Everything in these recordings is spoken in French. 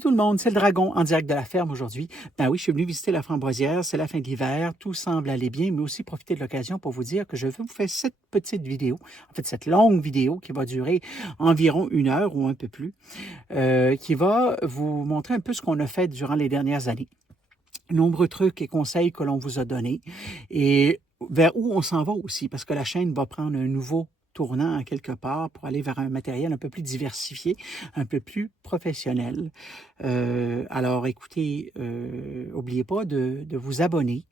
Salut tout le monde, c'est le Dragon en direct de la ferme aujourd'hui. Ben oui, je suis venu visiter la framboisière, c'est la fin de l'hiver, tout semble aller bien, mais aussi profiter de l'occasion pour vous dire que je vais vous faire cette petite vidéo, en fait cette longue vidéo qui va durer environ 1 heure ou un peu plus, qui va vous montrer un peu ce qu'on a fait durant les dernières années. Nombreux trucs et conseils que l'on vous a donnés et vers où on s'en va aussi, parce que la chaîne va prendre un nouveau tournant à quelque part pour aller vers un matériel un peu plus diversifié, un peu plus professionnel. Alors écoutez, n'oubliez pas de vous abonner.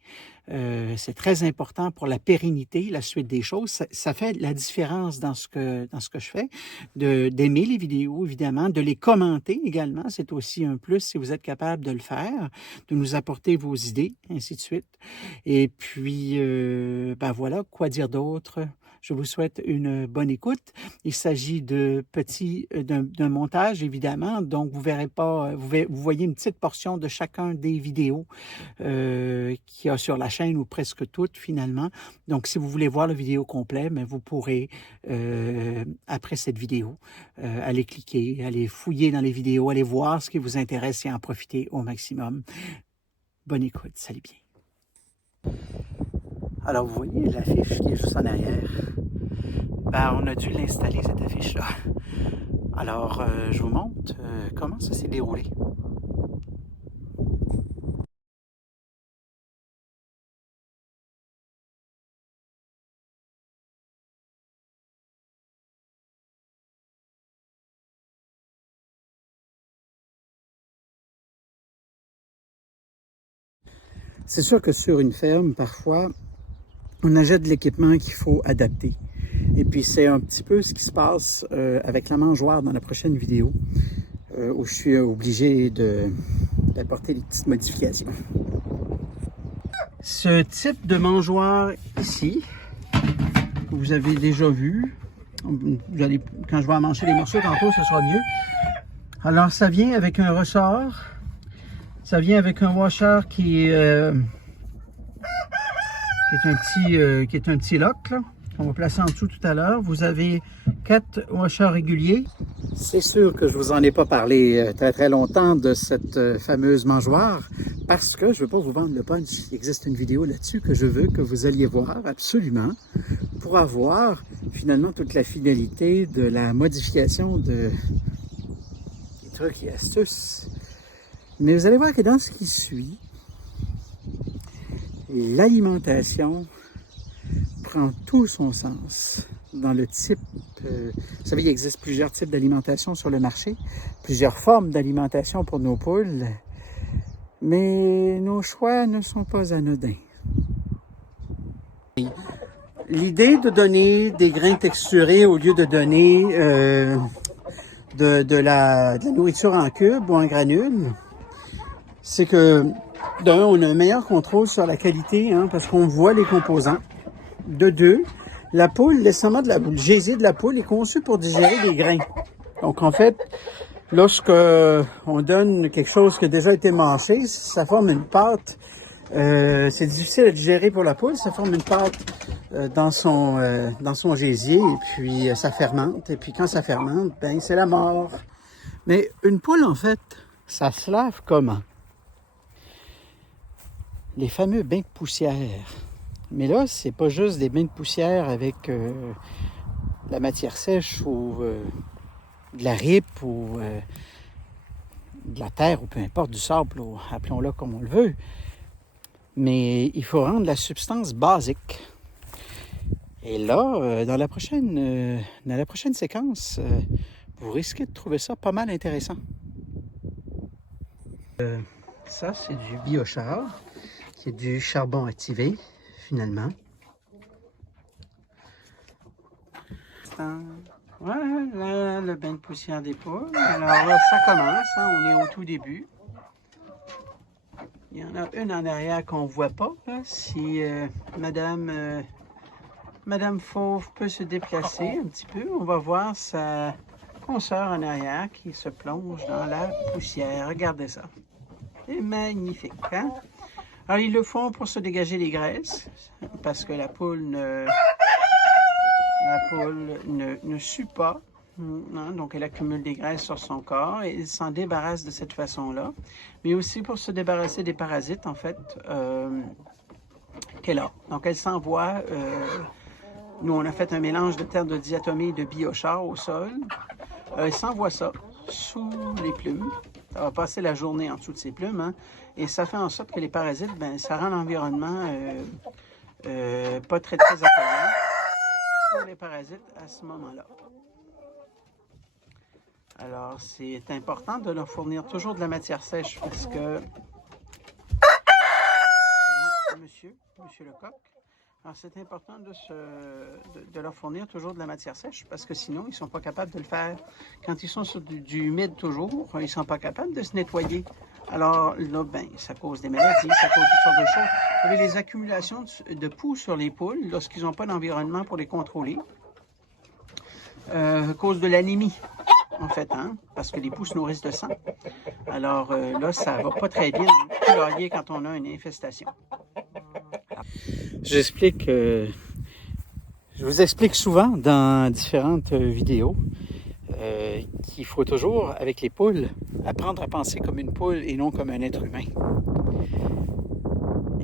C'est très important pour la pérennité, la suite des choses. Ça fait la différence dans ce que je fais, d'aimer les vidéos, évidemment, de les commenter également. C'est aussi un plus si vous êtes capable de le faire, de nous apporter vos idées, ainsi de suite. Et puis, ben voilà, quoi dire d'autre? Je vous souhaite une bonne écoute. Il s'agit d'un montage, évidemment, donc vous verrez pas, vous voyez une petite portion de chacun des vidéos qu'il y a sur la chaîne, ou presque toutes finalement. Donc, si vous voulez voir la vidéo complète, mais vous pourrez, après cette vidéo, aller cliquer, aller fouiller dans les vidéos, aller voir ce qui vous intéresse et en profiter au maximum. Bonne écoute, salut bien. Alors, vous voyez l'affiche qui est juste en arrière? Ben, on a dû l'installer, cette affiche-là. Alors, je vous montre comment ça s'est déroulé. C'est sûr que sur une ferme, parfois, on achète de l'équipement qu'il faut adapter. Et puis, c'est un petit peu ce qui se passe avec la mangeoire dans la prochaine vidéo, où je suis obligé d'apporter des petites modifications. Ce type de mangeoire ici, que vous avez déjà vu, quand je vais amancher les morceaux tantôt, ce sera mieux. Alors, ça vient avec un ressort, ça vient avec un washer qui est un petit lock, là, qu'on va placer en dessous tout à l'heure. Vous avez 4 washers réguliers. C'est sûr que je vous en ai pas parlé très longtemps de cette fameuse mangeoire, parce que je ne veux pas vous vendre le punch. Il existe une vidéo là-dessus que je veux que vous alliez voir absolument, pour avoir finalement toute la finalité de la modification des trucs et astuces. Mais vous allez voir que dans ce qui suit, l'alimentation prend tout son sens dans le type. Vous savez, il existe plusieurs types d'alimentation sur le marché, plusieurs formes d'alimentation pour nos poules, mais nos choix ne sont pas anodins. L'idée de donner des grains texturés au lieu de donner de la nourriture en cubes ou en granules, c'est que d'un, on a un meilleur contrôle sur la qualité, hein, parce qu'on voit les composants. De deux, la poule, l'estomac le gésier de la poule est conçu pour digérer des grains. Donc en fait, lorsque on donne quelque chose qui a déjà été mâché, ça forme une pâte. C'est difficile à digérer pour la poule, ça forme une pâte dans son gésier, et puis ça fermente. Et puis quand ça fermente, ben c'est la mort. Mais une poule, en fait, ça se lave comment? Les fameux bains de poussière. Mais là, c'est pas juste des bains de poussière avec de la matière sèche ou de la ripe ou de la terre ou peu importe, du sable, ou appelons-le comme on le veut. Mais il faut rendre la substance basique. Et là, dans la prochaine séquence, vous risquez de trouver ça pas mal intéressant. Ça, c'est du biochar, qui est du charbon activé, finalement. Voilà, le bain de poussière des poules. Alors là, ça commence, hein, on est au tout début. Il y en a une en arrière qu'on ne voit pas, là. Si Madame Fauve peut se déplacer un petit peu, on va voir sa consoeur en arrière qui se plonge dans la poussière. Regardez ça. C'est magnifique, hein? Alors, ils le font pour se dégager les graisses, parce que la poule ne sue pas. Hein, donc, elle accumule des graisses sur son corps et elle s'en débarrasse de cette façon-là. Mais aussi pour se débarrasser des parasites, en fait, qu'elle a. Donc, elle s'envoie... nous, on a fait un mélange de terre de diatomée et de biochar au sol. Elle s'envoie ça sous les plumes. Ça va passer la journée en dessous de ses plumes. Hein, et ça fait en sorte que les parasites, ben, ça rend l'environnement pas très accueillant pour les parasites à ce moment-là. Alors, c'est important de leur fournir toujours de la matière sèche parce que... Non, monsieur Lecoq. Alors, c'est important de leur fournir toujours de la matière sèche parce que sinon, ils ne sont pas capables de le faire. Quand ils sont sur du humide toujours, ils ne sont pas capables de se nettoyer. Alors là, ben, ça cause des maladies, ça cause toutes sortes de choses. Vous avez les accumulations de poux sur les poules lorsqu'ils n'ont pas d'environnement pour les contrôler. À cause de l'anémie, en fait, hein, parce que les poux se nourrissent de sang. Alors là, ça ne va pas très bien dans le poulailler quand on a une infestation. Je vous explique souvent dans différentes vidéos qu'il faut toujours, avec les poules, apprendre à penser comme une poule et non comme un être humain.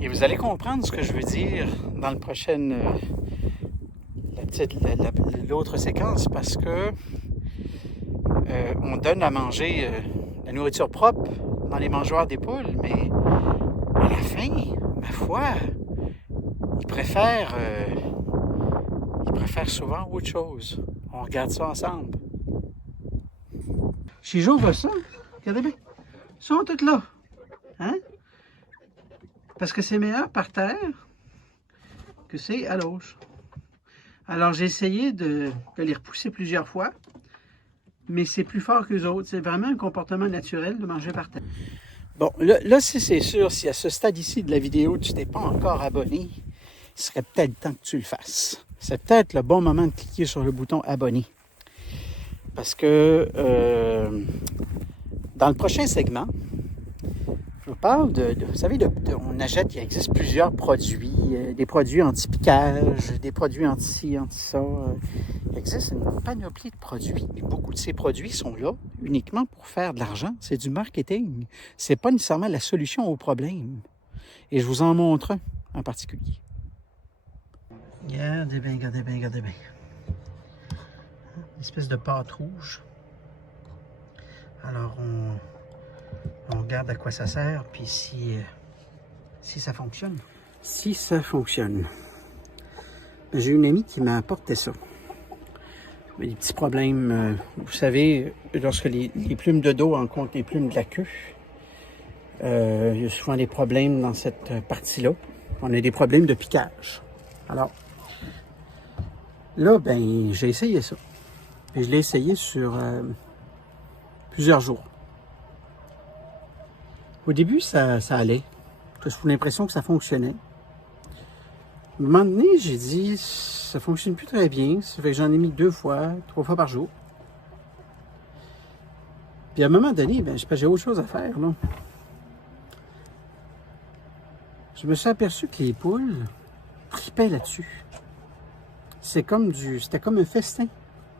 Et vous allez comprendre ce que je veux dire dans le prochain, l'autre séquence, parce que on donne à manger la nourriture propre dans les mangeoires des poules, mais à la fin, ma foi, ils préfèrent souvent autre chose. On regarde ça ensemble. Si j'ouvre ça, regardez bien, ils sont toutes là. Hein? Parce que c'est meilleur par terre que c'est à l'auge. Alors j'ai essayé de les repousser plusieurs fois, mais c'est plus fort qu'eux autres. C'est vraiment un comportement naturel de manger par terre. Bon, là si c'est sûr, si à ce stade ici de la vidéo, tu t'es pas encore abonné, il serait peut-être temps que tu le fasses. C'est peut-être le bon moment de cliquer sur le bouton abonner. Parce que dans le prochain segment, je vous parle vous savez, on achète, il existe plusieurs produits, des produits anti-piquage, des produits anti-ça. Il existe une panoplie de produits. Et beaucoup de ces produits sont là uniquement pour faire de l'argent. C'est du marketing. C'est pas nécessairement la solution au problème. Et je vous en montre un en particulier. Regardez bien, regardez bien, regardez bien. Une espèce de pâte rouge. Alors, on regarde à quoi ça sert, puis si ça fonctionne. Si ça fonctionne. J'ai une amie qui m'a apporté ça. Des petits problèmes, vous savez, lorsque les plumes de dos rencontrent les plumes de la queue, il y a souvent des problèmes dans cette partie-là. On a des problèmes de piquage. Alors, là, ben, j'ai essayé ça. Et je l'ai essayé sur plusieurs jours. Au début, ça allait. J'ai l'impression que ça fonctionnait. À un moment donné, j'ai dit, ça fonctionne plus très bien. Ça fait que j'en ai mis 2 fois, 3 fois par jour. Puis à un moment donné, ben, j'ai autre chose à faire, là. Je me suis aperçu que les poules tripaient là-dessus. C'était comme un festin.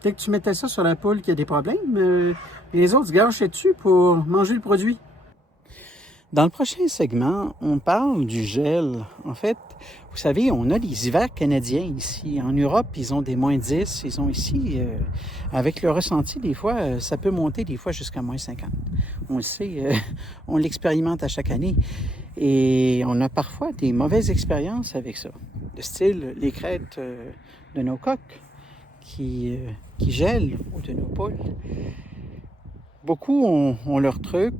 Dès que tu mettais ça sur la poule qui a des problèmes, les autres se gâchaient dessus pour manger le produit. Dans le prochain segment, on parle du gel. En fait, vous savez, on a les hivers canadiens ici. En Europe, ils ont des -10. Ils ont ici, avec le ressenti, des fois, ça peut monter des fois jusqu'à -50. On le sait, on l'expérimente à chaque année. Et on a parfois des mauvaises expériences avec ça. De style les crêtes de nos coqs qui gèlent ou de nos poules. Beaucoup ont leur truc,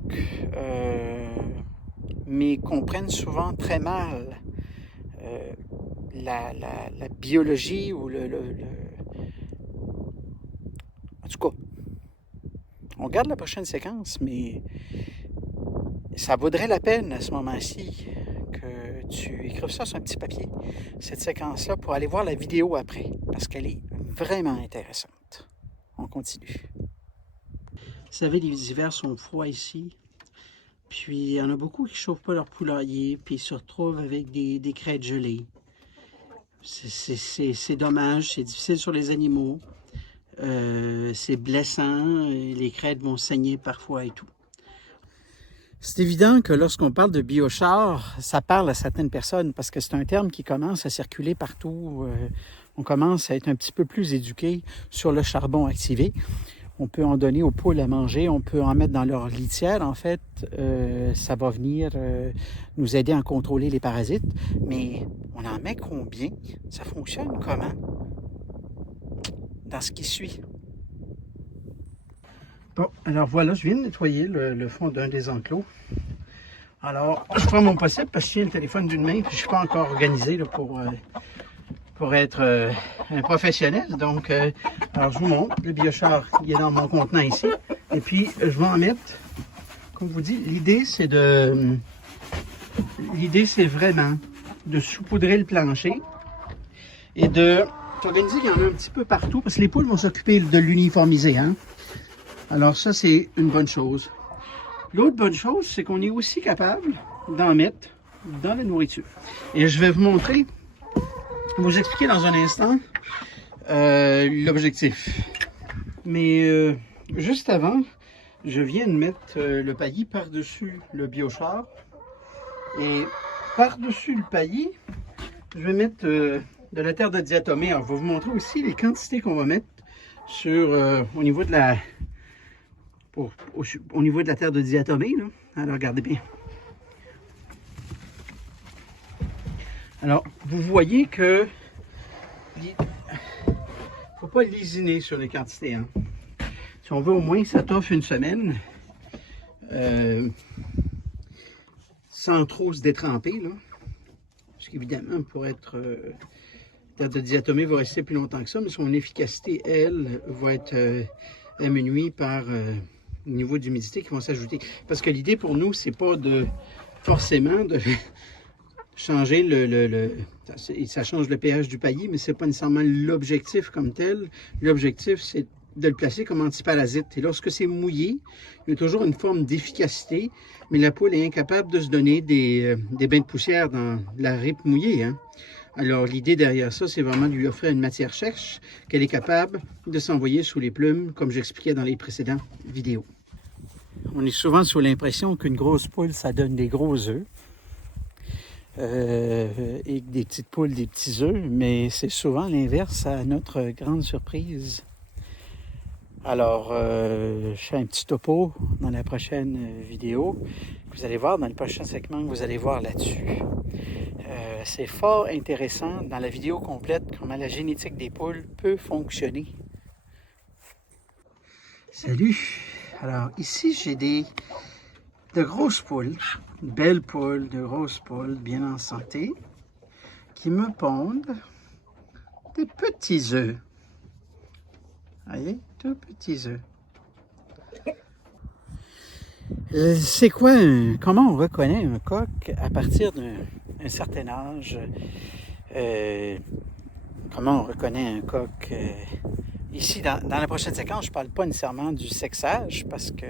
mais comprennent souvent très mal la biologie ou En tout cas, on regarde la prochaine séquence, mais ça vaudrait la peine à ce moment-ci que tu écrives ça sur un petit papier, cette séquence-là, pour aller voir la vidéo après, parce qu'elle est vraiment intéressante. On continue. Vous savez, les hivers sont froids ici. Puis, il y en a beaucoup qui ne chauffent pas leur poulailler, puis ils se retrouvent avec des crêtes gelées. C'est dommage, c'est difficile sur les animaux. c'est blessant, les crêtes vont saigner parfois et tout. C'est évident que lorsqu'on parle de biochar, ça parle à certaines personnes parce que c'est un terme qui commence à circuler partout. On commence à être un petit peu plus éduqué sur le charbon activé. On peut en donner aux poules à manger, on peut en mettre dans leur litière. En fait, ça va venir nous aider à contrôler les parasites. Mais on en met combien? Ça fonctionne comment? Dans ce qui suit. Bon, alors voilà, je viens de nettoyer le fond d'un des enclos. Alors, je prends mon possible parce que je tiens le téléphone d'une main et je ne suis pas encore organisé là, pour être un professionnel. Donc, alors je vous montre, le biochar, il est dans mon contenant ici. Et puis, je vais en mettre, comme je vous dis, l'idée c'est vraiment de saupoudrer le plancher et de s'organiser qu'il y en a un petit peu partout parce que les poules vont s'occuper de l'uniformiser, hein. Alors ça, c'est une bonne chose. L'autre bonne chose, c'est qu'on est aussi capable d'en mettre dans la nourriture. Et je vais vous montrer, vous expliquer dans un instant l'objectif. Mais juste avant, je viens de mettre le paillis par-dessus le biochar. Et par-dessus le paillis, je vais mettre de la terre de diatomée. Alors, je vais vous montrer aussi les quantités qu'on va mettre sur, au niveau de la... au niveau de la terre de diatomée, là. Alors, regardez bien. Alors, vous voyez que il ne faut pas lésiner sur les quantités, hein. Si on veut au moins que ça t'offre une semaine, sans trop se détremper, là. Parce qu'évidemment, pour être... la terre de diatomée va rester plus longtemps que ça, mais son efficacité, elle, va être diminuée par... au niveau d'humidité qui vont s'ajouter. Parce que l'idée pour nous, c'est pas de forcément de changer ça change le pH du paillis, mais c'est pas nécessairement l'objectif comme tel. L'objectif, c'est de le placer comme antiparasite. Et lorsque c'est mouillé, il y a toujours une forme d'efficacité, mais la poule est incapable de se donner des bains de poussière dans la ripe mouillée, hein. Alors, l'idée derrière ça, c'est vraiment de lui offrir une matière sèche qu'elle est capable de s'envoyer sous les plumes, comme j'expliquais dans les précédentes vidéos. On est souvent sous l'impression qu'une grosse poule, ça donne des gros œufs. Et des petites poules, des petits œufs, mais c'est souvent l'inverse à notre grande surprise. Alors, je fais un petit topo dans la prochaine vidéo. Vous allez voir dans le prochain segment que vous allez voir là-dessus. C'est fort intéressant dans la vidéo complète comment la génétique des poules peut fonctionner. Salut! Alors ici j'ai de grosses poules, belles poules, de grosses poules bien en santé qui me pondent des petits œufs. Voyez, tout petits œufs. C'est quoi, comment on reconnaît un coq à partir d'un certain âge? Comment on reconnaît un coq? Ici, dans la prochaine séquence, je ne parle pas nécessairement du sexage parce que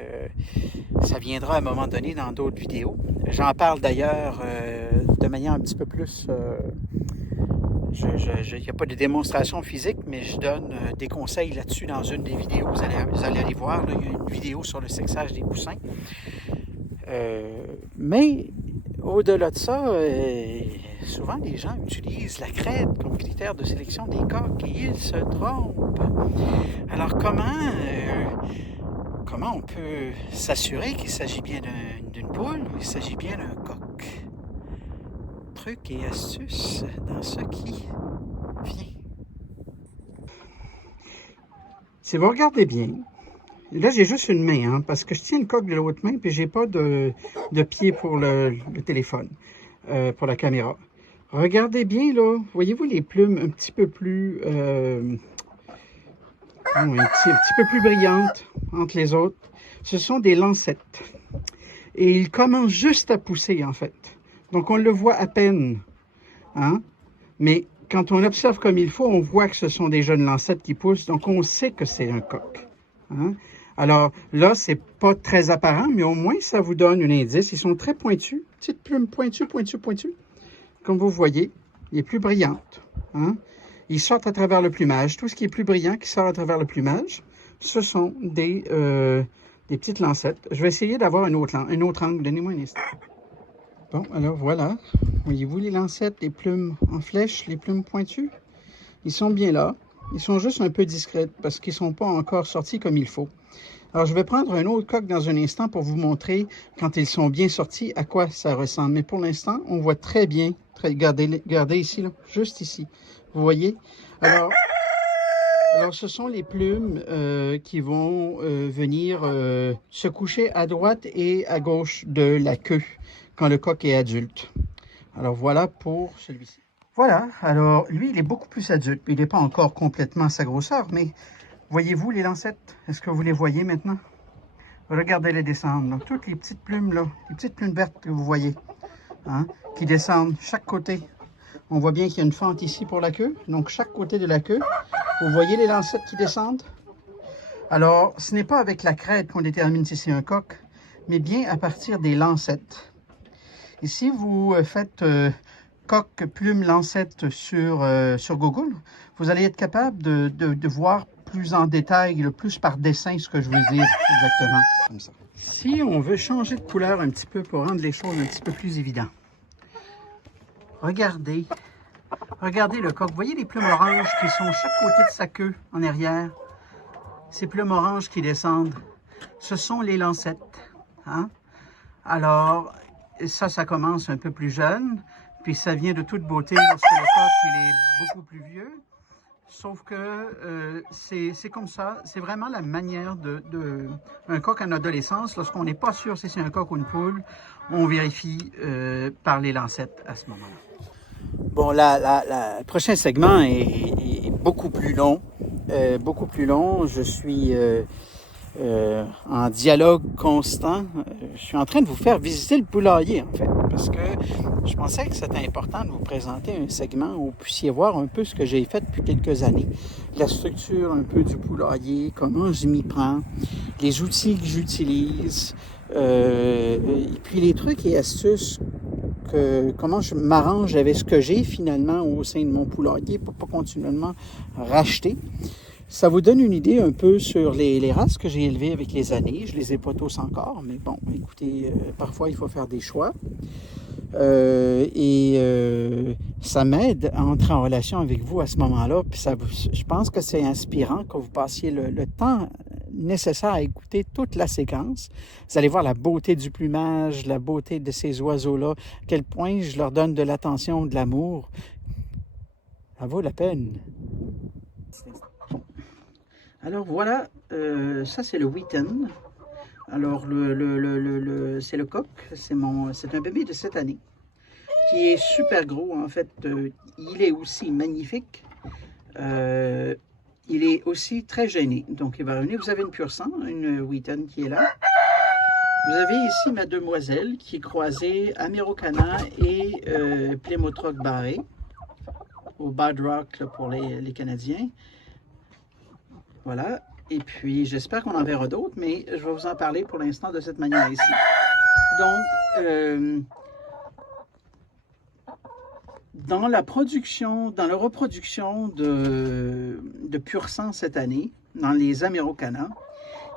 ça viendra à un moment donné dans d'autres vidéos. J'en parle d'ailleurs de manière un petit peu plus... il n'y a pas de démonstration physique, mais je donne des conseils là-dessus dans une des vidéos. Vous allez aller voir, là, il y a une vidéo sur le sexage des poussins. Mais au-delà de ça, souvent les gens utilisent la crête comme critère de sélection des coqs et ils se trompent. Alors comment on peut s'assurer qu'il s'agit bien d'une poule ou qu'il s'agit bien d'un coq? Trucs et astuces dans ce qui vient. Si vous regardez bien, là j'ai juste une main, hein, parce que je tiens le coq de l'autre main puis j'ai pas de pied pour le téléphone, pour la caméra. Regardez bien là, voyez-vous les plumes un petit peu plus un petit peu plus brillantes entre les autres. Ce sont des lancettes. Et ils commencent juste à pousser en fait. Donc on le voit à peine, hein? Mais quand on observe comme il faut, on voit que ce sont des jeunes lancettes qui poussent, donc on sait que c'est un coq, hein? Alors là, c'est pas très apparent, mais au moins ça vous donne un indice. Ils sont très pointus, petites plumes pointues, comme vous voyez, les plus brillantes, hein? Ils sortent à travers le plumage. Tout ce qui est plus brillant qui sort à travers le plumage, ce sont des petites lancettes. Je vais essayer d'avoir un autre angle. Donnez-moi un instant. Bon, alors voilà. Voyez-vous les lancettes, les plumes en flèche, les plumes pointues? Ils sont bien là. Ils sont juste un peu discrètes parce qu'ils ne sont pas encore sortis comme il faut. Alors, je vais prendre un autre coq dans un instant pour vous montrer, quand ils sont bien sortis, à quoi ça ressemble. Mais pour l'instant, on voit très bien. Regardez ici, là, juste ici. Vous voyez? Alors ce sont les plumes qui vont venir se coucher à droite et à gauche de la queue quand le coq est adulte. Alors, voilà pour celui-ci. Voilà, alors lui, il est beaucoup plus adulte. Il n'est pas encore complètement à sa grosseur, mais voyez-vous les lancettes? Est-ce que vous les voyez maintenant? Regardez-les descendre. Donc, toutes les petites plumes, là, les petites plumes vertes que vous voyez, hein, qui descendent chaque côté. On voit bien qu'il y a une fente ici pour la queue. Donc, chaque côté de la queue, vous voyez les lancettes qui descendent? Alors, ce n'est pas avec la crête qu'on détermine si c'est un coq, mais bien à partir des lancettes. Et si vous faites coq, plume, lancette sur Google, vous allez être capable de voir plus en détail, le plus par dessin, ce que je veux dire exactement. Comme ça. Si on veut changer de couleur un petit peu pour rendre les choses un petit peu plus évidentes, regardez le coq. Vous voyez les plumes oranges qui sont chaque côté de sa queue en arrière? Ces plumes oranges qui descendent, ce sont les lancettes. Hein? Alors, ça commence un peu plus jeune, puis ça vient de toute beauté lorsque le coq il est beaucoup plus vieux. Sauf que c'est comme ça, c'est vraiment la manière un coq en adolescence. Lorsqu'on n'est pas sûr si c'est un coq ou une poule, on vérifie par les lancettes à ce moment-là. Bon, le prochain segment est beaucoup plus long. Je suis en dialogue constant. Je suis en train de vous faire visiter le poulailler, en fait, parce que je pensais que c'était important de vous présenter un segment où vous puissiez voir un peu ce que j'ai fait depuis quelques années, la structure un peu du poulailler, comment je m'y prends, les outils que j'utilise, et puis les trucs et astuces, comment je m'arrange avec ce que j'ai finalement au sein de mon poulailler pour pas continuellement racheter. Ça vous donne une idée un peu sur les races que j'ai élevées avec les années. Je ne les ai pas tous encore, mais bon, écoutez, parfois il faut faire des choix. Ça m'aide à entrer en relation avec vous à ce moment-là. Puis je pense que c'est inspirant que vous passiez le temps nécessaire à écouter toute la séquence. Vous allez voir la beauté du plumage, la beauté de ces oiseaux-là, à quel point je leur donne de l'attention, de l'amour. Ça vaut la peine. Alors voilà, ça c'est le Wheaton. Alors c'est le coq, c'est un bébé de cette année qui est super gros en fait. Il est aussi magnifique. Il est aussi très gêné. Donc il va revenir. Vous avez une pur sang, une Wheaton qui est là. Vous avez ici ma demoiselle qui est croisée Ameraucana et Plymouth Rock barré au Bad Rock là, pour les Canadiens. Voilà, et puis j'espère qu'on en verra d'autres, mais je vais vous en parler pour l'instant de cette manière ici. Donc, dans la reproduction de pur sang cette année, dans les Ameraucana,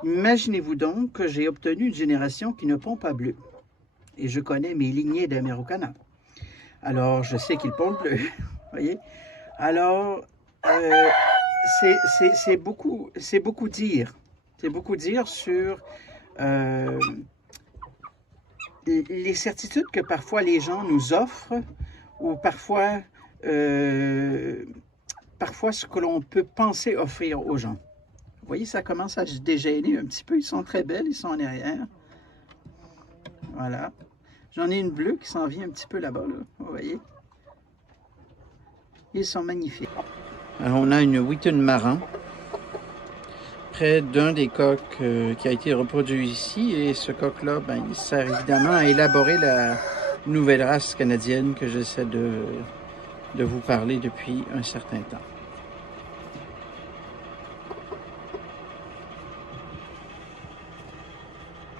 imaginez-vous donc que j'ai obtenu une génération qui ne pond pas bleu. Et je connais mes lignées d'Ameraucana. Alors, je sais qu'ils pondent bleu, voyez. Alors, c'est beaucoup dire. C'est beaucoup dire sur les certitudes que parfois les gens nous offrent ou parfois ce que l'on peut penser offrir aux gens. Vous voyez, ça commence à se dégêner un petit peu. Ils sont très belles, ils sont en arrière. Voilà. J'en ai une bleue qui s'en vient un petit peu là-bas, là. Vous voyez. Ils sont magnifiques. Alors, on a une Wheaton marron près d'un des coqs qui a été reproduit ici. Et ce coq-là, ben, il sert évidemment à élaborer la nouvelle race canadienne que j'essaie de vous parler depuis un certain temps.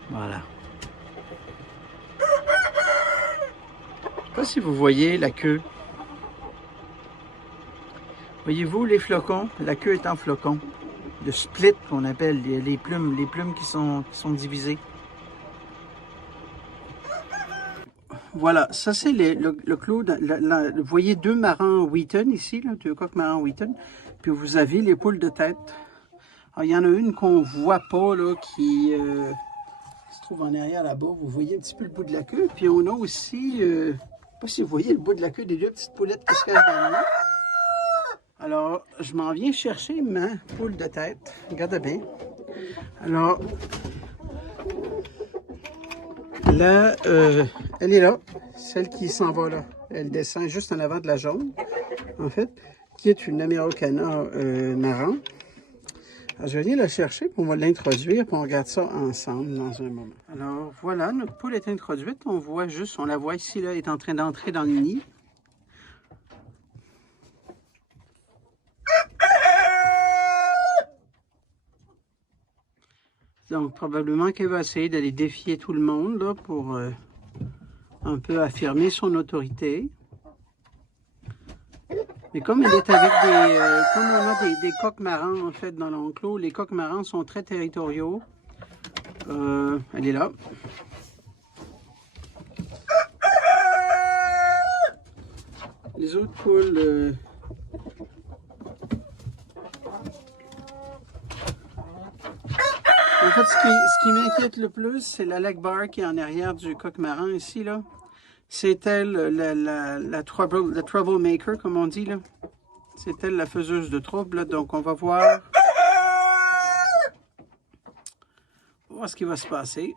Voilà. Je ne sais pas si vous voyez la queue. Vous Voyez-vous les flocons? La queue est en flocon. Le split qu'on appelle, les plumes qui sont divisées. Voilà, ça c'est le clos. Vous voyez deux marans Wheaton ici, là, deux coqs marans Wheaton. Puis vous avez les poules de tête. Alors, il y en a une qu'on voit pas, là, qui se trouve en arrière là-bas. Vous voyez un petit peu le bout de la queue. Puis on a aussi, je ne sais pas si vous voyez le bout de la queue des deux petites poulettes qui se cachent dans le nid. Alors, je m'en viens chercher ma poule de tête. Regardez bien. Alors, là, elle est là. Celle qui s'en va là. Elle descend juste en avant de la jaune, en fait, qui est une Ameraucana marran. Alors, je vais venir la chercher, puis on va l'introduire, puis on regarde ça ensemble dans un moment. Alors, voilà, notre poule est introduite. On la voit ici, là, elle est en train d'entrer dans le nid. Donc, probablement qu'elle va essayer d'aller défier tout le monde là, pour un peu affirmer son autorité. Mais comme elle est avec comme on a des coqs marrants en fait dans l'enclos, les coqs marrants sont très territoriaux. Elle est là. Les autres poules... En fait, ce qui m'inquiète le plus, c'est la leg bar qui est en arrière du coq marran ici, là. C'est elle la troublemaker, comme on dit, là. C'est elle la faiseuse de trouble, là. Donc, on va voir ce qui va se passer.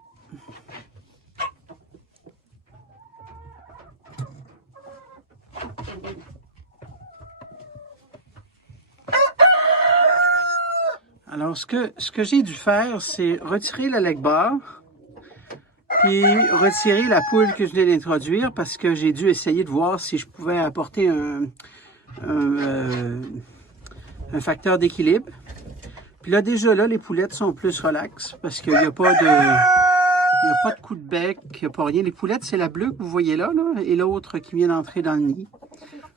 Alors, ce que j'ai dû faire, c'est retirer la leg bar, puis retirer la poule que je venais d'introduire, parce que j'ai dû essayer de voir si je pouvais apporter un facteur d'équilibre. Puis là, déjà là, les poulettes sont plus relax, parce qu'il n'y a pas de coup de bec, il n'y a pas rien. Les poulettes, c'est la bleue que vous voyez là, et l'autre qui vient d'entrer dans le nid.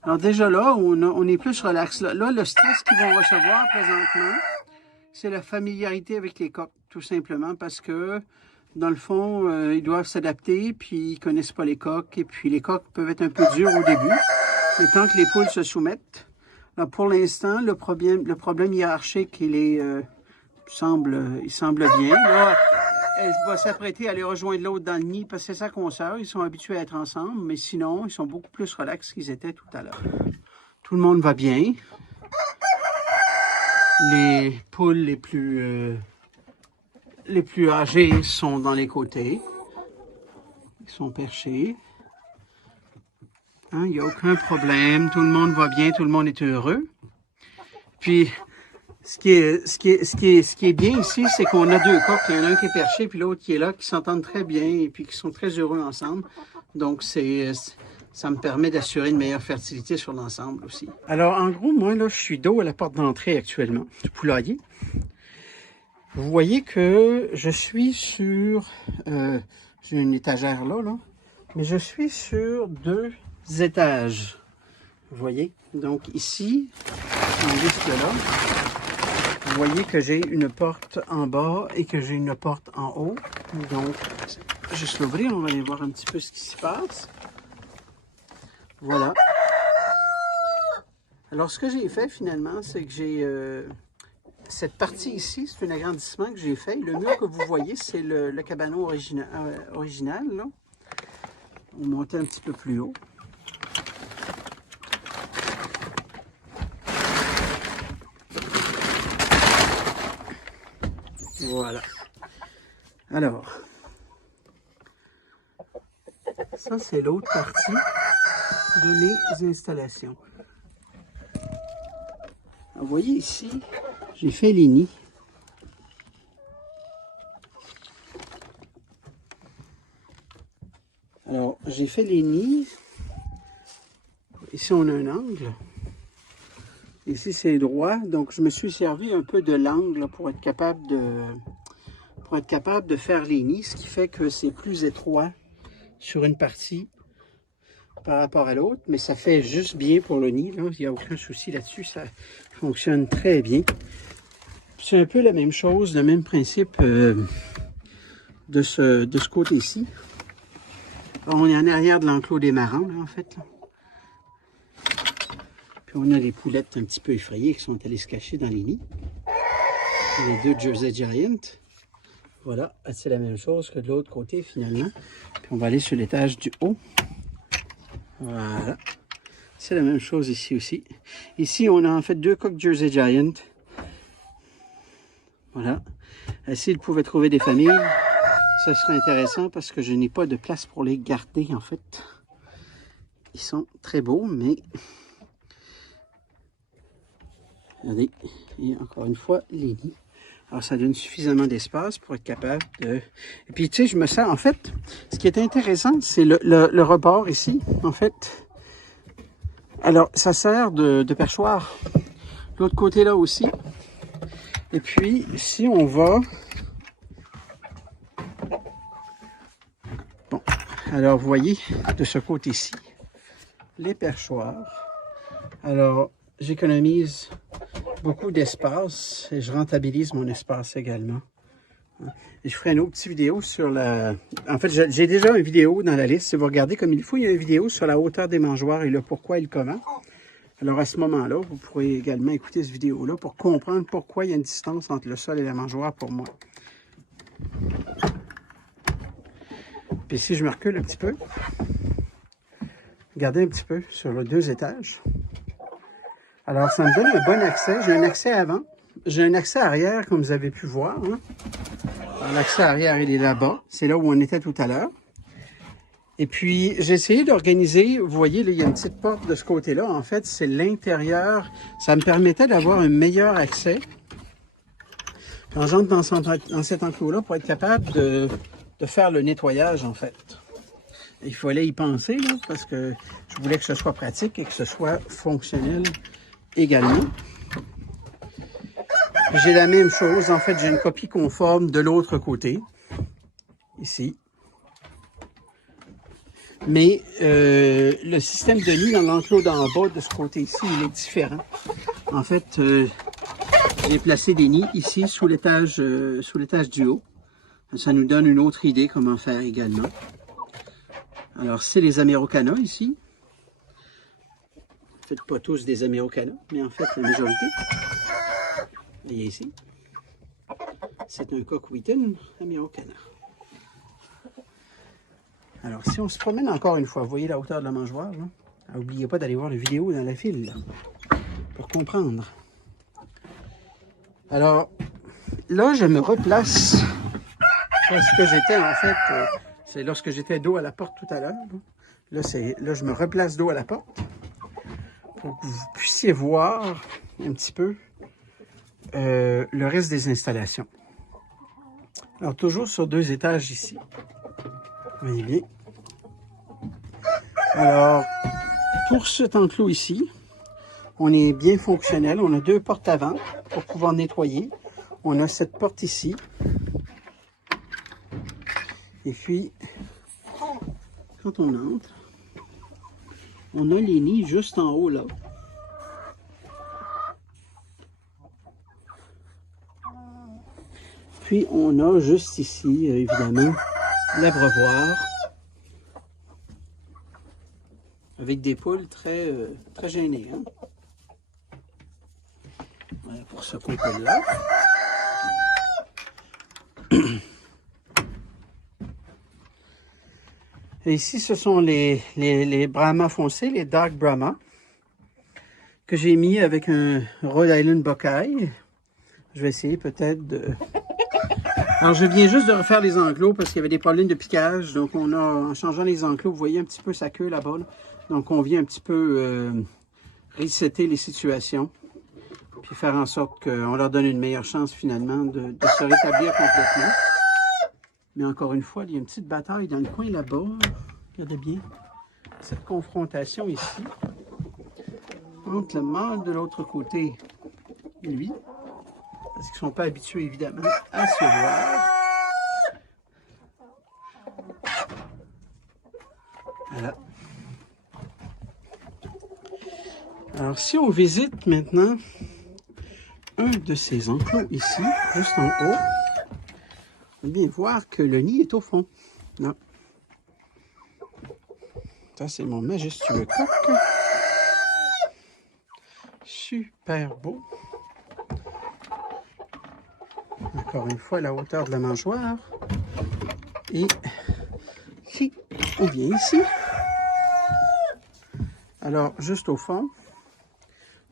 Alors déjà là, on est plus relax. Là, le stress qu'ils vont recevoir présentement, c'est la familiarité avec les coqs, tout simplement, parce que, dans le fond, ils doivent s'adapter, puis ils connaissent pas les coqs, et puis les coqs peuvent être un peu durs au début, le temps que les poules se soumettent. Alors, pour l'instant, le problème hiérarchique, il semble bien. Là, elle va s'apprêter à aller rejoindre l'autre dans le nid, parce que c'est sa consoeur, ils sont habitués à être ensemble, mais sinon, ils sont beaucoup plus relax qu'ils étaient tout à l'heure. Tout le monde va bien. Les poules les plus âgées sont dans les côtés. Ils sont perchés. Il n'y a aucun problème. Tout le monde va bien. Tout le monde est heureux. Puis, ce qui est bien ici, c'est qu'on a deux coqs. Il y en a un qui est perché, puis l'autre qui est là, qui s'entendent très bien et puis qui sont très heureux ensemble. Donc, ça me permet d'assurer une meilleure fertilité sur l'ensemble aussi. Alors, en gros, moi, là, je suis dos à la porte d'entrée actuellement du poulailler. Vous voyez que je suis sur... j'ai une étagère là, mais je suis sur 2 étages. Vous voyez? Donc ici, en liste là, vous voyez que j'ai une porte en bas et que j'ai une porte en haut. Donc, juste l'ouvrir, on va aller voir un petit peu ce qui s'y passe. Voilà. Alors, ce que j'ai fait finalement, c'est que j'ai... cette partie ici, c'est un agrandissement que j'ai fait. Le mur que vous voyez, c'est le cabanon original. Là. On montait un petit peu plus haut. Voilà. Alors, ça c'est l'autre partie de mes installations. Alors, vous voyez ici, j'ai fait les nids. Alors, j'ai fait les nids. Ici, on a un angle. Ici, c'est droit. Donc, je me suis servi un peu de l'angle pour être capable de faire les nids, ce qui fait que c'est plus étroit sur une partie par rapport à l'autre, mais ça fait juste bien pour le nid. Là. Il n'y a aucun souci là-dessus, ça fonctionne très bien. C'est un peu la même chose, le même principe de ce côté-ci. On est en arrière de l'enclos des marrons, là, en fait. Là. Puis on a les poulettes un petit peu effrayées qui sont allées se cacher dans les nids. Les deux Jersey Giant. Voilà, c'est la même chose que de l'autre côté, finalement. Puis on va aller sur l'étage du haut. Voilà. C'est la même chose ici aussi. Ici, on a en fait deux coqs Jersey Giant. Voilà. S'ils pouvaient trouver des familles, ce serait intéressant parce que je n'ai pas de place pour les garder, en fait. Ils sont très beaux, mais... Regardez, et encore une fois, les nids. Alors, ça donne suffisamment d'espace pour être capable de... Et puis, tu sais, je me sens, en fait, ce qui est intéressant, c'est le rebord ici, en fait. Alors, ça sert de perchoir. L'autre côté, là aussi. Et puis, si on va... Bon, alors, vous voyez, de ce côté-ci, les perchoirs. Alors, j'économise beaucoup d'espace et je rentabilise mon espace également. Et je ferai une autre petite vidéo sur la... En fait, j'ai déjà une vidéo dans la liste. Si vous regardez comme il faut, il y a une vidéo sur la hauteur des mangeoires et le pourquoi et le comment. Alors, à ce moment-là, vous pourrez également écouter cette vidéo-là pour comprendre pourquoi il y a une distance entre le sol et la mangeoire pour moi. Puis si je me recule un petit peu, regardez un petit peu sur les 2 étages. Alors, ça me donne un bon accès. J'ai un accès avant. J'ai un accès arrière, comme vous avez pu voir. Hein. L'accès arrière, il est là-bas. C'est là où on était tout à l'heure. Et puis, j'ai essayé d'organiser, vous voyez, là, il y a une petite porte de ce côté-là. En fait, c'est l'intérieur. Ça me permettait d'avoir un meilleur accès quand j'entre dans cet enclos-là pour être capable de faire le nettoyage, en fait. Il fallait y penser, là, parce que je voulais que ce soit pratique et que ce soit fonctionnel également. J'ai la même chose. En fait, j'ai une copie conforme de l'autre côté, ici. Mais le système de nid dans l'enclos d'en bas de ce côté-ci, il est différent. En fait, j'ai placé des nids ici sous l'étage du haut. Ça nous donne une autre idée comment faire également. Alors, c'est les Ameraucanas ici. En fait, pas tous des Ameraucanas, mais en fait, la majorité. Vous voyez ici. C'est un coq Wheaton Ameraucana. Alors, si on se promène encore une fois, vous voyez la hauteur de la mangeoire, n'oubliez pas d'aller voir la vidéo dans la file, là, pour comprendre. Alors, là, je me replace parce que j'étais, en fait, c'est lorsque j'étais dos à la porte tout à l'heure. Là, je me replace dos à la porte pour que vous puissiez voir un petit peu le reste des installations. Alors, toujours sur 2 étages ici. Vous voyez bien. Alors, pour cet enclos ici, on est bien fonctionnel. On a 2 portes avant pour pouvoir nettoyer. On a cette porte ici. Et puis, quand on entre, on a les nids juste en haut là. Puis, on a juste ici, évidemment, l'abreuvoir. Avec des poules très gênées. Hein? Voilà pour ce contrôle-là. Et ici, ce sont les Brahma foncés, les Dark Brahma, que j'ai mis avec un Rhode Island Buckeye. Je vais essayer peut-être de... Alors, je viens juste de refaire les enclos parce qu'il y avait des problèmes de piquage. Donc, on a, en changeant les enclos, vous voyez un petit peu sa queue là-bas. Là. Donc, on vient un petit peu resetter les situations. Puis faire en sorte qu'on leur donne une meilleure chance, finalement, de se rétablir complètement. Mais encore une fois, il y a une petite bataille dans le coin là-bas. Regardez bien cette confrontation ici. Entre le mâle de l'autre côté et lui. Parce qu'ils ne sont pas habitués, évidemment, à se voir. Voilà. Alors, si on visite maintenant un de ces enclos ici, juste en haut, on peut bien voir que le nid est au fond. Là. Ça, c'est mon majestueux coq. Super beau. Encore une fois, la hauteur de la mangeoire. Et si on vient ici, alors juste au fond,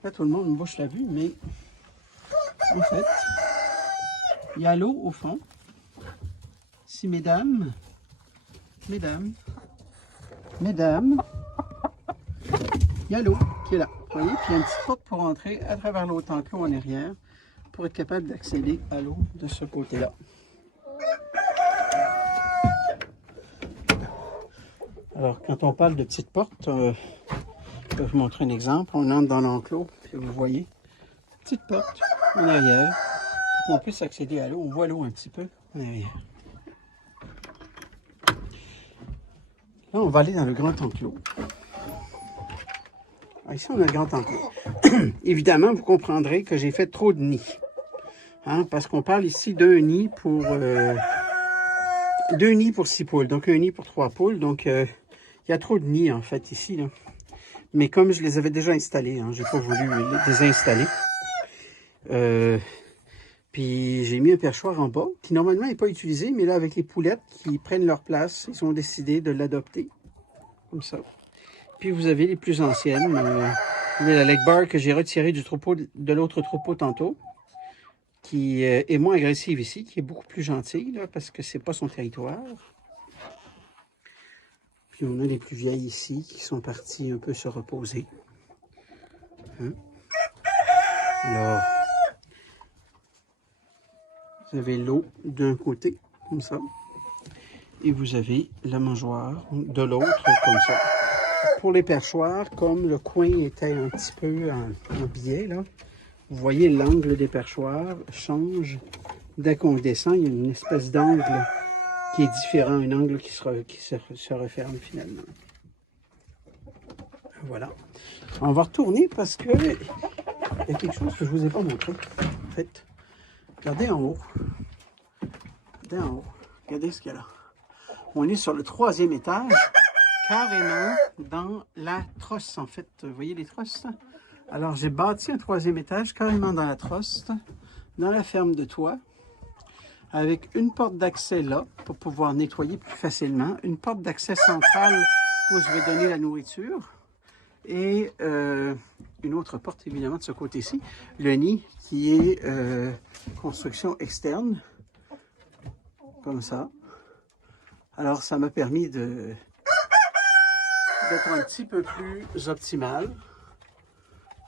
là tout le monde me bouche la vue, mais en fait, il y a l'eau au fond. Si mesdames, il y a l'eau qui est là. Vous voyez, puis il y a une petite porte pour entrer à travers l'autre enclos en arrière pour être capable d'accéder à l'eau de ce côté-là. Alors, quand on parle de petite porte, je vais vous montrer un exemple. On entre dans l'enclos, puis vous voyez, petite porte en arrière, pour qu'on puisse accéder à l'eau. On voit l'eau un petit peu en arrière. Là, on va aller dans le grand enclos. Alors, ici, on a le grand enclos. Évidemment, vous comprendrez que j'ai fait trop de nids. Hein, parce qu'on parle ici d'un nid pour... 2 nids pour 6 poules, donc un nid pour 3 poules. Donc, il y a trop de nids, en fait, ici, là. Mais comme je les avais déjà installés, hein, j'ai pas voulu les désinstaller. Puis j'ai mis un perchoir en bas, qui normalement n'est pas utilisé, mais là, avec les poulettes qui prennent leur place, ils ont décidé de l'adopter. Comme ça. Puis vous avez les plus anciennes. Vous avez la leg bar que j'ai retirée du troupeau, de l'autre troupeau tantôt, qui est moins agressive ici, qui est beaucoup plus gentille, là, parce que c'est pas son territoire. Puis on a les plus vieilles ici, qui sont parties un peu se reposer. Hein? Alors, vous avez l'eau d'un côté, comme ça, et vous avez la mangeoire de l'autre, comme ça. Pour les perchoirs, comme le coin était un petit peu en biais, là, vous voyez l'angle des perchoirs change. Dès qu'on descend, il y a une espèce d'angle qui est différent, un angle qui se referme finalement. Voilà. On va retourner parce que il y a quelque chose que je ne vous ai pas montré. En fait, regardez en haut. Regardez en haut. Regardez ce qu'il y a là. On est sur le 3e étage, carrément dans la trosse, en fait. Vous voyez les trosses? Alors, j'ai bâti un 3e étage carrément dans la trosse, dans la ferme de toit, avec une porte d'accès là, pour pouvoir nettoyer plus facilement, une porte d'accès centrale où je vais donner la nourriture, et une autre porte, évidemment, de ce côté-ci, le nid qui est construction externe, comme ça. Alors, ça m'a permis d'être un petit peu plus optimal.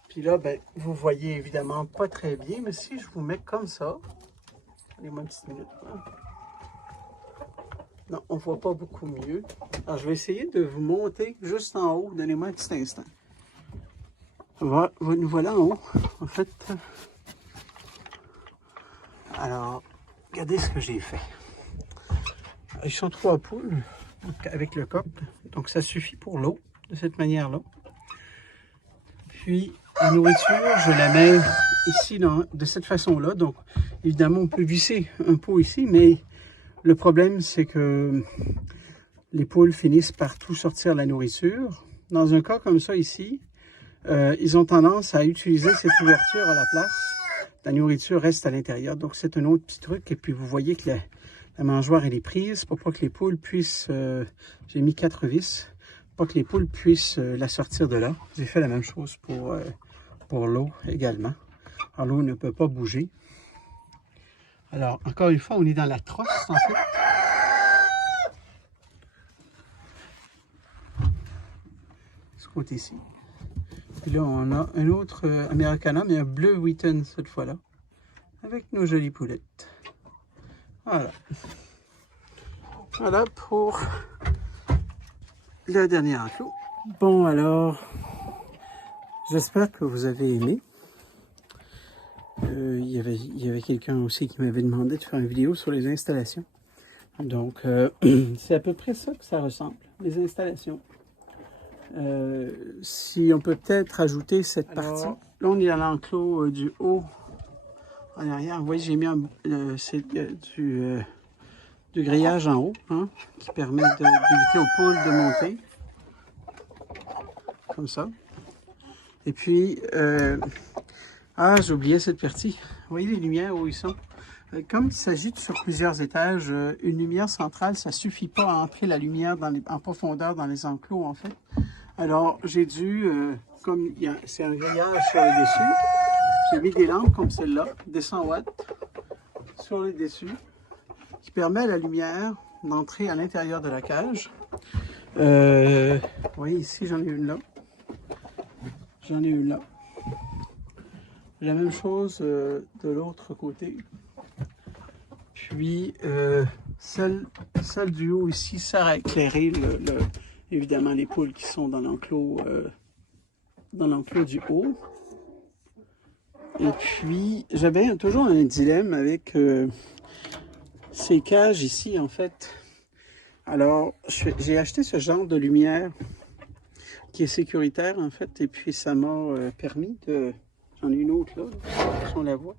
Puis là, ben, vous voyez évidemment pas très bien, mais si je vous mets comme ça, donnez-moi une petite minute. Hein. Non, on voit pas beaucoup mieux. Alors, je vais essayer de vous monter juste en haut. Donnez-moi un petit instant. Nous voilà en haut, en fait. Alors, regardez ce que j'ai fait. Ils sont 3 poules avec le coq, donc ça suffit pour l'eau, de cette manière-là. Puis, la nourriture, je la mets ici, de cette façon-là. Donc, évidemment, on peut visser un pot ici, mais le problème, c'est que les poules finissent par tout sortir la nourriture. Dans un cas comme ça ici, ils ont tendance à utiliser cette ouverture à la place. La nourriture reste à l'intérieur. Donc, c'est un autre petit truc. Et puis, vous voyez que la mangeoire, elle est prise pour pas que les poules puissent... j'ai mis 4 vis. Pour pas que les poules puissent la sortir de là. J'ai fait la même chose pour l'eau également. Alors, l'eau ne peut pas bouger. Alors, encore une fois, on est dans la trosse, en fait. Ce côté-ci. Puis là, on a un autre Americana, mais un bleu Wheaton cette fois-là. Avec nos jolies poulettes. Voilà. Voilà pour le dernier enclos. Bon, alors, j'espère que vous avez aimé. Il y avait quelqu'un aussi qui m'avait demandé de faire une vidéo sur les installations. Donc, c'est à peu près ça que ça ressemble, les installations. Si on peut peut-être ajouter cette partie. Là, on est à l'enclos du haut en arrière. Vous voyez, j'ai mis du grillage en haut, hein, qui permet d'éviter aux poules de monter. Comme ça. Et puis, j'ai oublié cette partie. Vous voyez les lumières où ils sont? Comme il s'agit sur plusieurs étages, une lumière centrale, ça ne suffit pas à entrer la lumière en profondeur dans les enclos, en fait. Alors, j'ai dû, comme c'est un grillage sur le dessus, j'ai mis des lampes comme celle-là, des 100 watts, sur le dessus, qui permet à la lumière d'entrer à l'intérieur de la cage. Vous voyez ici, j'en ai une là. J'en ai une là. La même chose de l'autre côté. Puis, celle du haut ici sert à éclairer évidemment les poules qui sont dans l'enclos du haut. Et puis, j'avais toujours un dilemme avec ces cages ici, en fait. Alors, j'ai acheté ce genre de lumière qui est sécuritaire, en fait, et puis ça m'a permis de... J'en ai une autre là, si on la voit.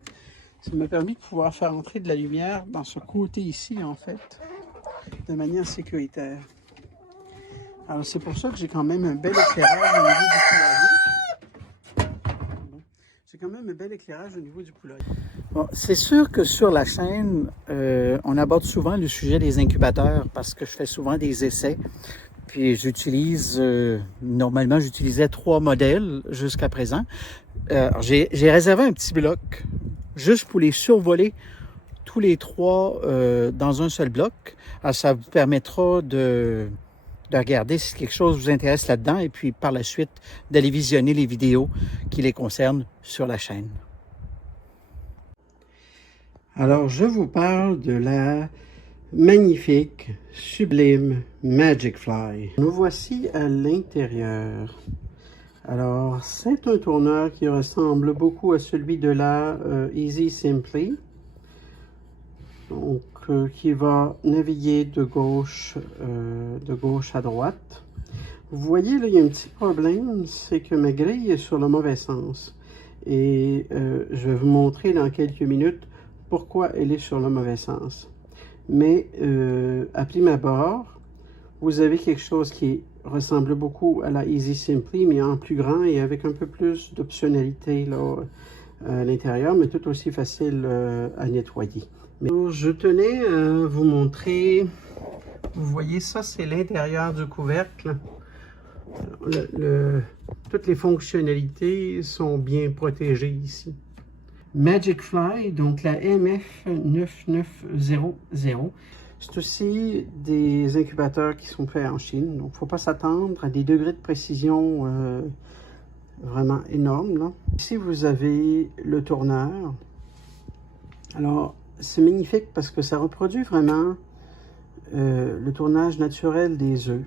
Ça m'a permis de pouvoir faire entrer de la lumière dans ce côté ici, en fait, de manière sécuritaire. Alors, c'est pour ça que j'ai quand même un bel éclairage au niveau du poulailler. J'ai quand même un bel éclairage au niveau du poulailler. Bon, c'est sûr que sur la chaîne, on aborde souvent le sujet des incubateurs parce que je fais souvent des essais. Puis j'utilise, normalement j'utilisais 3 modèles jusqu'à présent. J'ai réservé un petit bloc juste pour les survoler tous les 3 dans un seul bloc. Alors, ça vous permettra de regarder si quelque chose vous intéresse là-dedans et puis par la suite d'aller visionner les vidéos qui les concernent sur la chaîne. Alors je vous parle de la magnifique, sublime Magic Fly. Nous voici à l'intérieur. Alors, c'est un tourneur qui ressemble beaucoup à celui de la Easy Simply. Donc, qui va naviguer de gauche à droite. Vous voyez, là, il y a un petit problème, c'est que ma grille est sur le mauvais sens. Et je vais vous montrer dans quelques minutes pourquoi elle est sur le mauvais sens. Mais à prime abord, vous avez quelque chose qui ressemble beaucoup à la Easy Simply, mais en plus grand et avec un peu plus d'optionnalité là à l'intérieur, mais tout aussi facile à nettoyer. Mais je tenais à vous montrer, vous voyez ça, c'est l'intérieur du couvercle. Toutes les fonctionnalités sont bien protégées ici. Magic Fly, donc la MF9900. C'est aussi des incubateurs qui sont faits en Chine, donc il ne faut pas s'attendre à des degrés de précision vraiment énormes, là. Ici, vous avez le tourneur. Alors, c'est magnifique parce que ça reproduit vraiment le tournage naturel des œufs.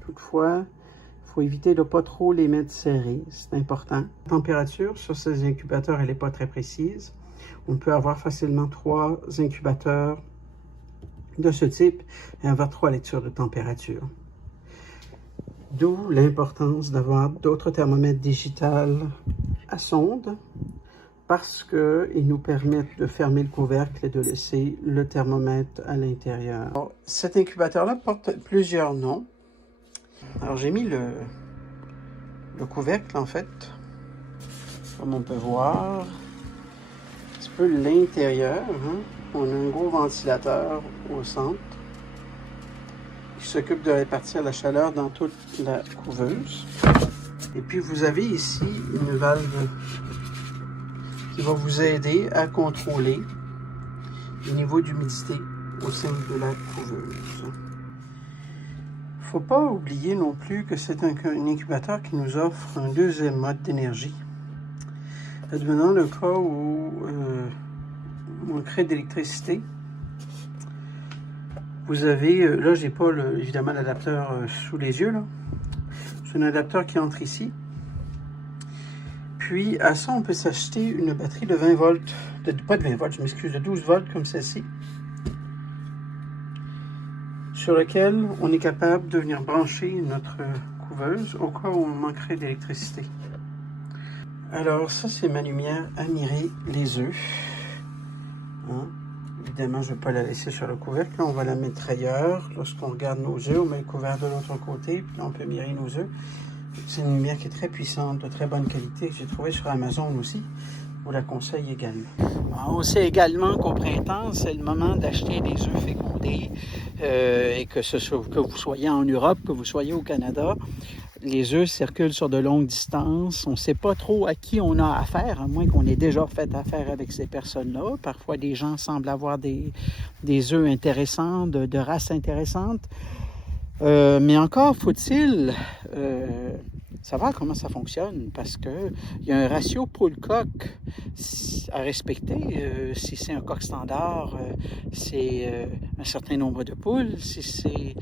Toutefois, il faut éviter de ne pas trop les mettre serrés, c'est important. La température sur ces incubateurs, elle n'est pas très précise. On peut avoir facilement 3 incubateurs de ce type et avoir 3 lectures de température. D'où l'importance d'avoir d'autres thermomètres digitales à sonde parce qu'ils nous permettent de fermer le couvercle et de laisser le thermomètre à l'intérieur. Cet incubateur-là porte plusieurs noms. Alors j'ai mis le couvercle en fait, comme on peut voir, un petit peu l'intérieur. Hein? On a un gros ventilateur au centre qui s'occupe de répartir la chaleur dans toute la couveuse. Et puis vous avez ici une valve qui va vous aider à contrôler le niveau d'humidité au sein de la couveuse. Il ne faut pas oublier non plus que c'est un incubateur qui nous offre un deuxième mode d'énergie. Advenant le cas où on crée d'électricité, vous avez, là j'ai pas évidemment l'adapteur sous les yeux, là. C'est un adapteur qui entre ici. Puis à ça, on peut s'acheter une batterie de 20 volts, pas de 20 volts, je m'excuse, de 12 volts comme celle-ci, sur lequel on est capable de venir brancher notre couveuse au cas où on manquerait d'électricité. Alors ça c'est ma lumière à mirer les œufs. Hein? Évidemment je ne vais pas la laisser sur le couvercle, là, on va la mettre ailleurs. Lorsqu'on regarde nos œufs, on met le couvercle de l'autre côté, puis là on peut mirer nos œufs. C'est une lumière qui est très puissante, de très bonne qualité, que j'ai trouvé sur Amazon aussi. On la conseille également. On sait également qu'au printemps, c'est le moment d'acheter des œufs fécondés et que vous soyez en Europe, que vous soyez au Canada. Les œufs circulent sur de longues distances. On ne sait pas trop à qui on a affaire, à moins qu'on ait déjà fait affaire avec ces personnes-là. Parfois, des gens semblent avoir des œufs intéressants, de races intéressantes. Mais encore faut-il savoir comment ça fonctionne, parce qu'il y a un ratio poule-coq à respecter. Si c'est un coq standard, c'est un certain nombre de poules. Si c'est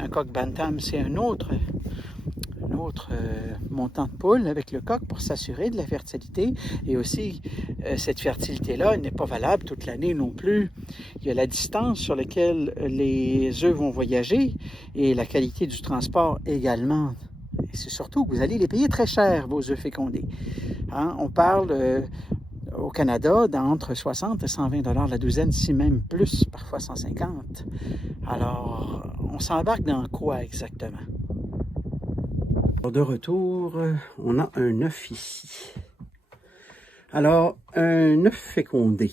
un coq bantam, c'est un autre montant de poules avec le coq pour s'assurer de la fertilité. Et aussi, cette fertilité-là n'est pas valable toute l'année non plus. Il y a la distance sur laquelle les œufs vont voyager et la qualité du transport également. Et c'est surtout que vous allez les payer très cher, vos œufs fécondés. Hein? On parle au Canada d'entre 60 et 120 $ la douzaine, si même plus, parfois 150. Alors, on s'embarque dans quoi exactement? De retour, on a un œuf ici. Alors, un œuf fécondé,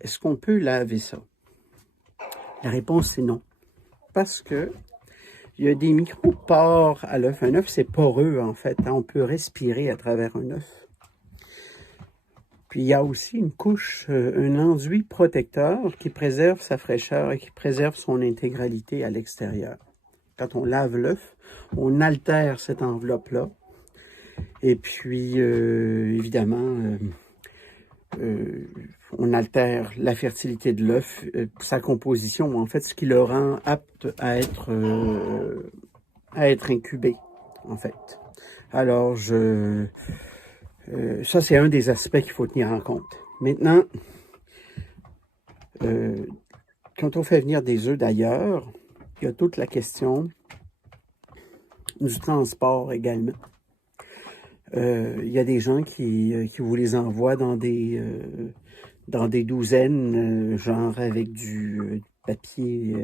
est-ce qu'on peut laver ça? La réponse c'est non. Parce que il y a des micro-pores à l'œuf. Un œuf, c'est poreux en fait. Hein? On peut respirer à travers un œuf. Puis il y a aussi une couche, un enduit protecteur qui préserve sa fraîcheur et qui préserve son intégralité à l'extérieur. Quand on lave l'œuf, on altère cette enveloppe-là. Et puis, évidemment, on altère la fertilité de l'œuf, sa composition, en fait, ce qui le rend apte à être incubé, en fait. Alors, ça, c'est un des aspects qu'il faut tenir en compte. Maintenant, quand on fait venir des œufs d'ailleurs, il y a toute la question du transport également. Il y a des gens qui vous les envoient dans des douzaines, genre avec du papier,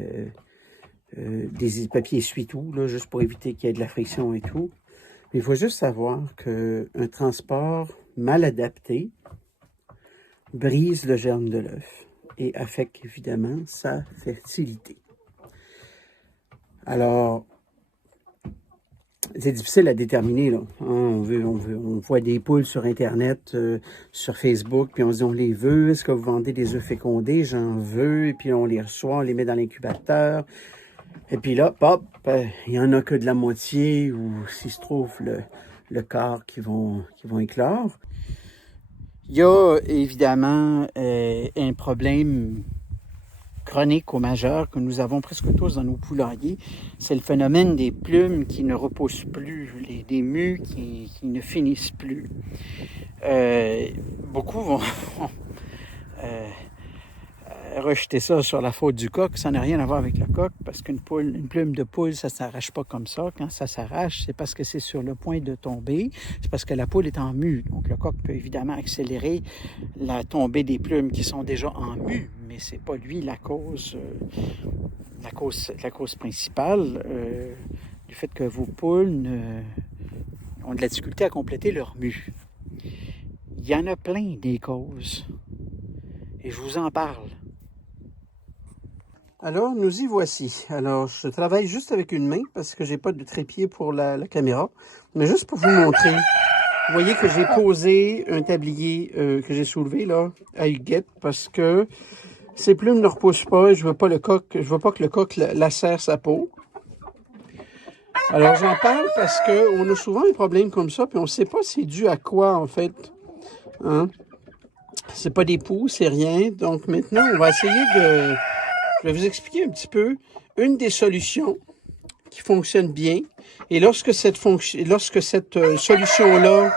des papiers essuie-tout, là, juste pour éviter qu'il y ait de la friction et tout. Mais il faut juste savoir qu'un transport mal adapté brise le germe de l'œuf et affecte évidemment sa fertilité. Alors, c'est difficile à déterminer, là. On voit des poules sur Internet, sur Facebook, puis on se dit on les veut. Est-ce que vous vendez des œufs fécondés? J'en veux. Et puis on les reçoit, on les met dans l'incubateur. Et puis là, hop, il n'y en a que de la moitié, ou s'il se trouve le quart qui vont éclore. Il y a évidemment un problème chronique ou majeur que nous avons presque tous dans nos poulaillers, c'est le phénomène des plumes qui ne repoussent plus, des mues qui ne finissent plus. Beaucoup vont rejeter ça sur la faute du coq. Ça n'a rien à voir avec le coq, parce qu'une plume de poule, ça ne s'arrache pas comme ça. Quand ça s'arrache, c'est parce que c'est sur le point de tomber. C'est parce que la poule est en mue. Donc le coq peut évidemment accélérer la tombée des plumes qui sont déjà en mue, mais ce n'est pas lui la cause principale du fait que vos poules ont de la difficulté à compléter leur mue. Il y en a plein des causes. Et je vous en parle. Alors, nous y voici. Alors, je travaille juste avec une main parce que j'ai pas de trépied pour la caméra. Mais juste pour vous montrer. Vous voyez que j'ai posé un tablier que j'ai soulevé là à Huguette parce que ces plumes ne repoussent pas et je veux pas que le coq lacère sa peau. Alors, j'en parle parce qu'on a souvent un problème comme ça puis on ne sait pas c'est dû à quoi en fait. Hein? C'est pas des poux, c'est rien. Donc maintenant, on va essayer de... Je vais vous expliquer un petit peu une des solutions qui fonctionne bien. Et lorsque cette solution-là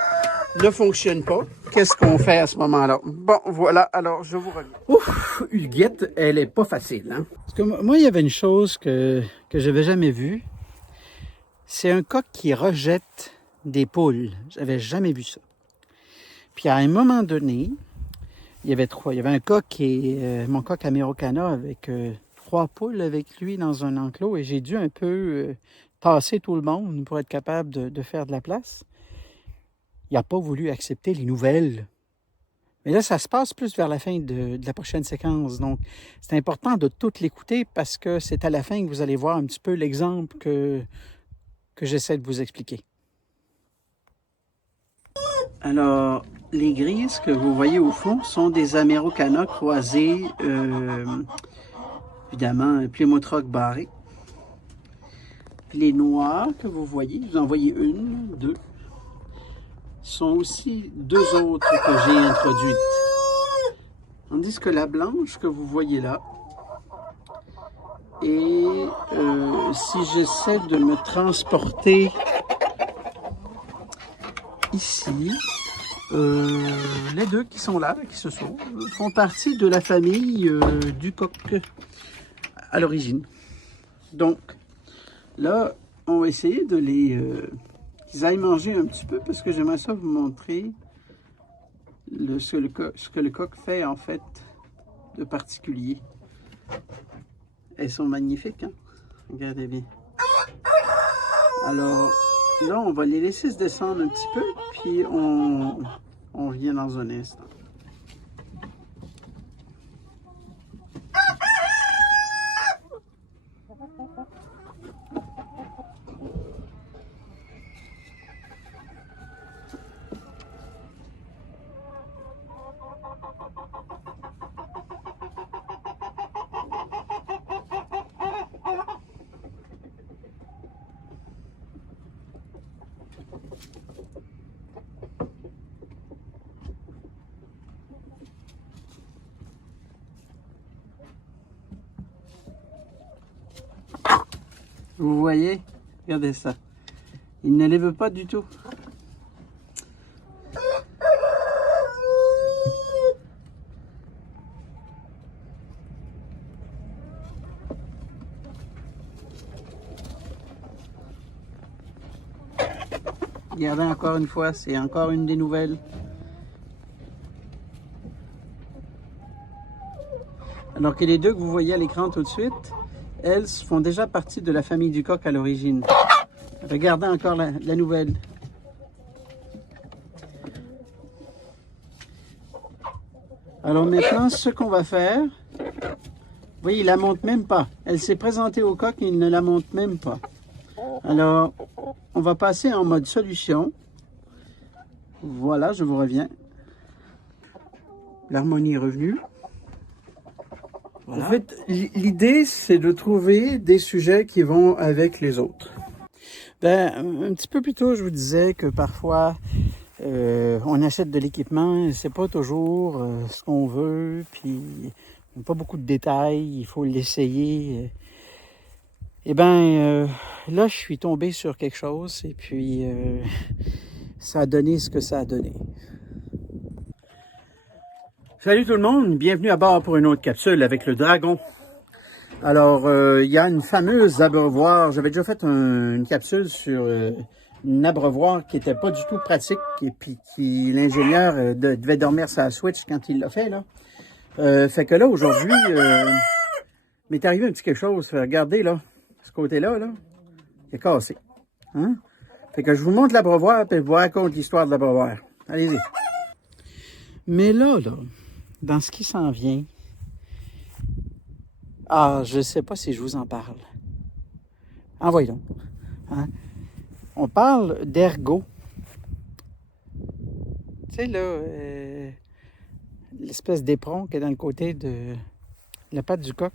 ne fonctionne pas, qu'est-ce qu'on fait à ce moment-là? Bon, voilà, alors je vous reviens. Ouf, Huguette, elle est pas facile, hein? Parce que moi, il y avait une chose que je n'avais jamais vue. C'est un coq qui rejette des poules. J'avais jamais vu ça. Puis à un moment donné, il y avait un coq, mon coq Ameraucana, avec 3 poules avec lui dans un enclos, et j'ai dû un peu tasser tout le monde pour être capable de faire de la place. Il n'a pas voulu accepter les nouvelles. Mais là, ça se passe plus vers la fin de la prochaine séquence. Donc, c'est important de tout l'écouter parce que c'est à la fin que vous allez voir un petit peu l'exemple que j'essaie de vous expliquer. Alors, les grises que vous voyez au fond sont des Ameraucana croisés, évidemment, Plymouth barré. Puis les noirs que vous voyez, vous en voyez 1, 2, sont aussi 2 autres que j'ai introduites. Tandis que la blanche que vous voyez là, et si j'essaie de me transporter ici, les 2 qui sont là, qui se sauvent, font partie de la famille du coq à l'origine. Donc, là, on va essayer de qu'ils aillent manger un petit peu parce que j'aimerais ça vous montrer ce que le coq fait en fait de particulier. Elles sont magnifiques, hein? Regardez bien. Alors, là, on va les laisser se descendre un petit peu, puis on revient dans un instant. Vous voyez? Regardez ça. Il ne les veut pas du tout. Regardez encore une fois, c'est encore une des nouvelles. Alors que les 2 que vous voyez à l'écran tout de suite, elles font déjà partie de la famille du coq à l'origine. Regardez encore la nouvelle. Alors maintenant, ce qu'on va faire, vous voyez, il ne la monte même pas. Elle s'est présentée au coq et il ne la monte même pas. Alors, on va passer en mode solution. Voilà, je vous reviens. L'harmonie est revenue. Voilà. En fait, l'idée, c'est de trouver des sujets qui vont avec les autres. Ben, un petit peu plus tôt, je vous disais que parfois, on achète de l'équipement, c'est pas toujours ce qu'on veut, puis il n'y a pas beaucoup de détails, il faut l'essayer. Eh bien, là, je suis tombé sur quelque chose, et puis ça a donné ce que ça a donné. Salut tout le monde, bienvenue à bord pour une autre capsule avec le Dragon. Alors, il y a une fameuse abreuvoir, j'avais déjà fait une capsule sur une abreuvoir qui n'était pas du tout pratique et puis qui l'ingénieur devait dormir sur la Switch quand il l'a fait, là. Fait que là, aujourd'hui, m'est arrivé un petit quelque chose. Regardez, là, ce côté-là, là, il est cassé. Hein? Fait que je vous montre l'abreuvoir puis je vous raconte l'histoire de l'abreuvoir. Allez-y. Mais là, dans ce qui s'en vient, je ne sais pas si je vous en parle. Envoyez donc. Hein? On parle d'ergot. Tu sais, là, l'espèce d'éperon qui est dans le côté de la patte du coq.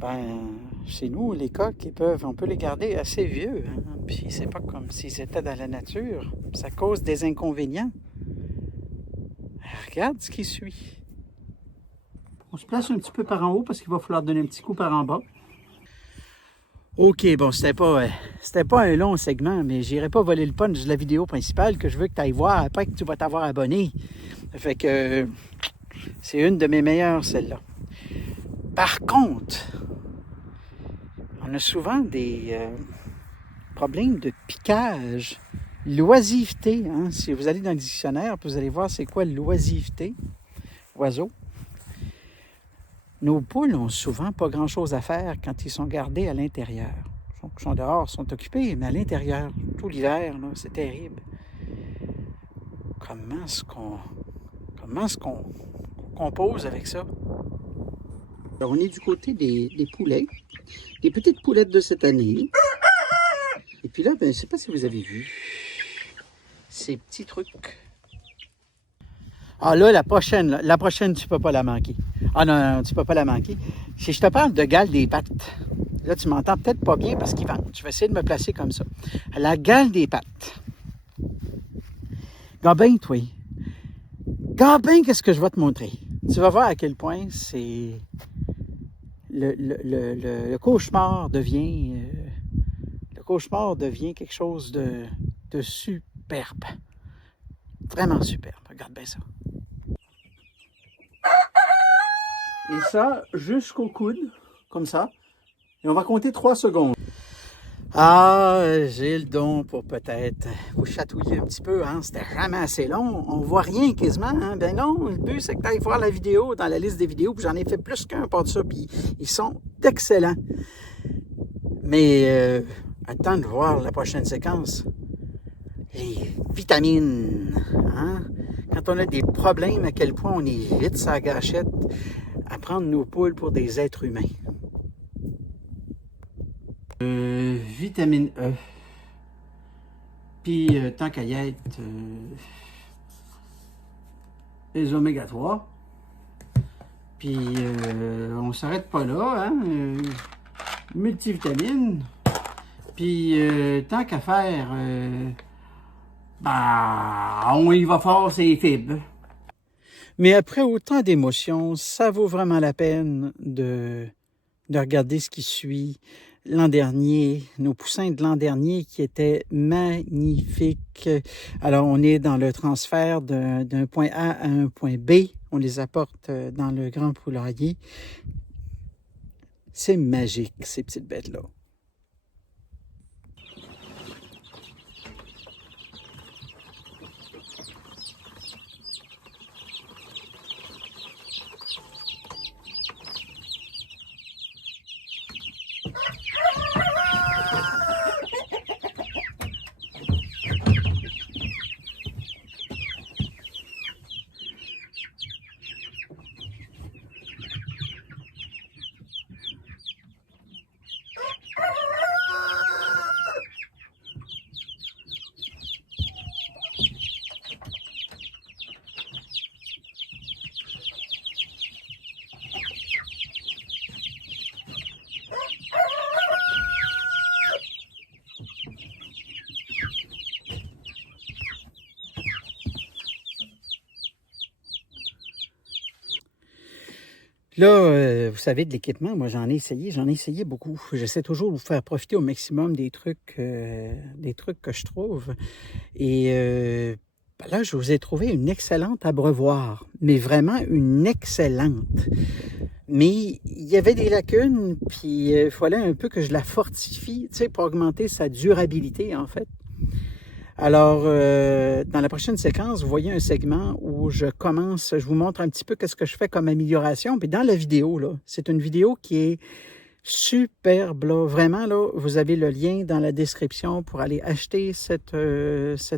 Ben, chez nous, les coqs, on peut les garder assez vieux. Hein? Puis c'est pas comme s'ils étaient dans la nature. Ça cause des inconvénients. Regarde ce qui suit. On se place un petit peu par en haut parce qu'il va falloir donner un petit coup par en bas. OK, bon, c'était pas un long segment, mais j'irai pas voler le punch de la vidéo principale que je veux que tu ailles voir après que tu vas t'avoir abonné. Fait que c'est une de mes meilleures, celle-là. Par contre, On a souvent des problèmes de piquage, l'oisiveté. Hein? Si vous allez dans le dictionnaire, vous allez voir c'est quoi l'oisiveté, oiseau. Nos poules ont souvent pas grand-chose à faire quand ils sont gardés à l'intérieur. Ils sont dehors, sont occupés, mais à l'intérieur, tout l'hiver, c'est terrible. Comment est-ce qu'on compose avec ça? Alors, on est du côté des poulets, des petites poulettes de cette année. Et puis là, je ne sais pas si vous avez vu ces petits trucs. Ah là, la prochaine, tu ne peux pas la manquer. Ah non, tu ne peux pas la manquer. Si je te parle de gale des pattes, là, tu m'entends peut-être pas bien parce qu'il vente. Je vais essayer de me placer comme ça. La gale des pattes. Gabin, toi. Gabin, qu'est-ce que je vais te montrer? Tu vas voir à quel point c'est... Le cauchemar devient... le cauchemar devient quelque chose de superbe. Vraiment superbe. Regarde bien ça. Et ça, jusqu'au coude, comme ça. Et on va compter 3 secondes. Ah, j'ai le don pour peut-être vous chatouiller un petit peu. Hein? C'était jamais assez long. On voit rien quasiment. Hein? Ben non, le but, c'est que tu ailles voir la vidéo dans la liste des vidéos. Puis j'en ai fait plus qu'un par de ça. Puis ils sont excellents. Mais attends de voir la prochaine séquence. Les vitamines. Hein? Quand on a des problèmes, à quel point on est vite sa gâchette à prendre nos poules pour des êtres humains. Vitamine E. Puis, tant qu'à y être, les oméga 3. Puis, on s'arrête pas là, hein. Multivitamines. Puis, tant qu'à faire, on y va fort, c'est les fibres. Mais après autant d'émotions, ça vaut vraiment la peine de regarder ce qui suit. L'an dernier, nos poussins de l'an dernier qui étaient magnifiques. Alors, on est dans le transfert d'un point A à un point B. On les apporte dans le grand poulailler. C'est magique, ces petites bêtes-là. Là, vous savez, de l'équipement, moi j'en ai essayé beaucoup. J'essaie toujours de vous faire profiter au maximum des trucs que je trouve. Et là, je vous ai trouvé une excellente abreuvoire, mais vraiment une excellente. Mais il y avait des lacunes, puis il fallait un peu que je la fortifie, tu sais, pour augmenter sa durabilité, en fait. Alors, dans la prochaine séquence, vous voyez un segment où je vous montre un petit peu qu'est-ce que je fais comme amélioration. Puis dans la vidéo, là, c'est une vidéo qui est superbe, là. Vraiment, là, vous avez le lien dans la description pour aller acheter cet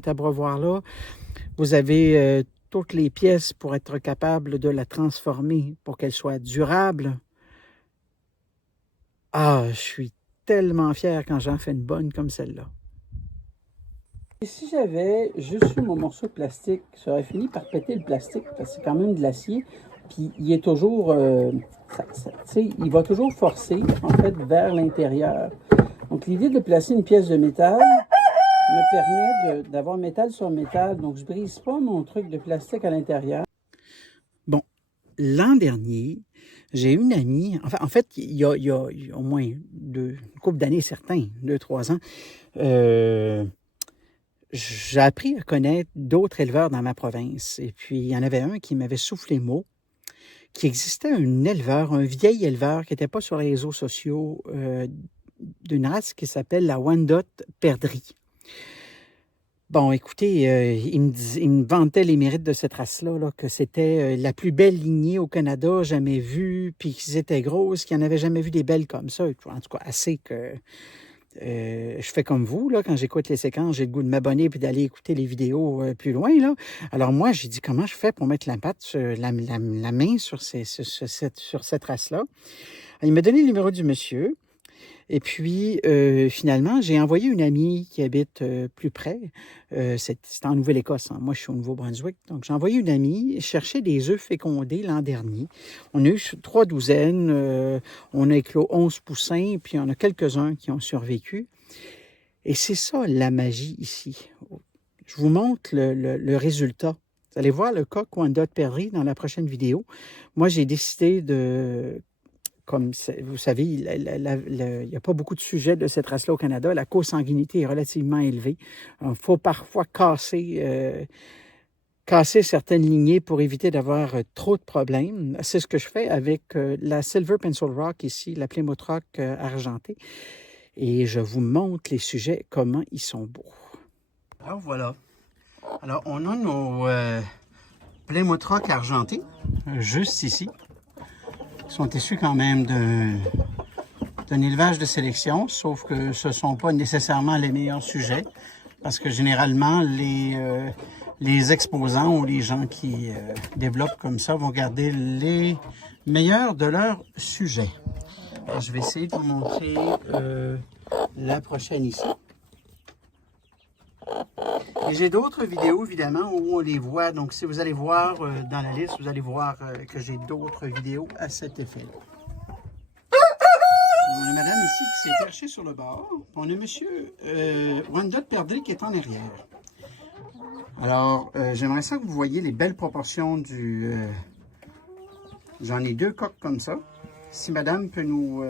abreuvoir-là. Vous avez toutes les pièces pour être capable de la transformer pour qu'elle soit durable. Ah, je suis tellement fier quand j'en fais une bonne comme celle-là. Et si j'avais juste eu mon morceau de plastique, ça aurait fini par péter le plastique, parce que c'est quand même de l'acier, puis il est toujours, il va toujours forcer, en fait, vers l'intérieur. Donc, l'idée de placer une pièce de métal me permet d'avoir métal sur métal, donc je ne brise pas mon truc de plastique à l'intérieur. Bon, l'an dernier, j'ai une amie, en fait, il y a au moins une couple d'années certains, 2-3 ans, j'ai appris à connaître d'autres éleveurs dans ma province. Et puis, il y en avait un qui m'avait soufflé mot, qu'il existait un éleveur, un vieil éleveur qui n'était pas sur les réseaux sociaux, d'une race qui s'appelle la Wyandotte perdrix. Bon, écoutez, il me vantait les mérites de cette race-là, là, que c'était la plus belle lignée au Canada jamais vue, puis qu'ils étaient grosses, qu'il n'y en avait jamais vu des belles comme ça. En tout cas, assez que je fais comme vous, là, quand j'écoute les séquences, j'ai le goût de m'abonner puis d'aller écouter les vidéos plus loin, là. Alors moi, j'ai dit, comment je fais pour mettre la main sur cette race-là? Il m'a donné le numéro du monsieur. Et puis, finalement, j'ai envoyé une amie qui habite plus près. C'est en Nouvelle-Écosse. Hein. Moi, je suis au Nouveau-Brunswick. Donc, j'ai envoyé une amie chercher des œufs fécondés l'an dernier. On a eu 3 douzaines. On a éclos 11 poussins. Puis, on a quelques-uns qui ont survécu. Et c'est ça, la magie ici. Je vous montre le résultat. Vous allez voir le coq Wyandotte perdrix dans la prochaine vidéo. Moi, j'ai décidé de... Comme vous savez, il n'y a pas beaucoup de sujets de cette race-là au Canada. La co-sanguinité est relativement élevée. Il faut parfois casser certaines lignées pour éviter d'avoir trop de problèmes. C'est ce que je fais avec la Silver Pencil Rock ici, la Plymouth Rock argentée. Et je vous montre les sujets, comment ils sont beaux. Alors voilà. Alors on a nos Plymouth Rock argentés, juste ici. Ils sont issus quand même d'un élevage de sélection, sauf que ce ne sont pas nécessairement les meilleurs sujets, parce que généralement, les exposants ou les gens qui développent comme ça vont garder les meilleurs de leurs sujets. Alors, je vais essayer de vous montrer la prochaine ici. Et j'ai d'autres vidéos, évidemment, où on les voit. Donc, si vous allez voir dans la liste, vous allez voir que j'ai d'autres vidéos à cet effet-là. On a madame ici qui s'est perchée sur le bord. On a monsieur Wyandotte perdrix qui est en arrière. Alors, j'aimerais ça que vous voyez les belles proportions du... J'en ai 2 coqs comme ça. Si madame peut nous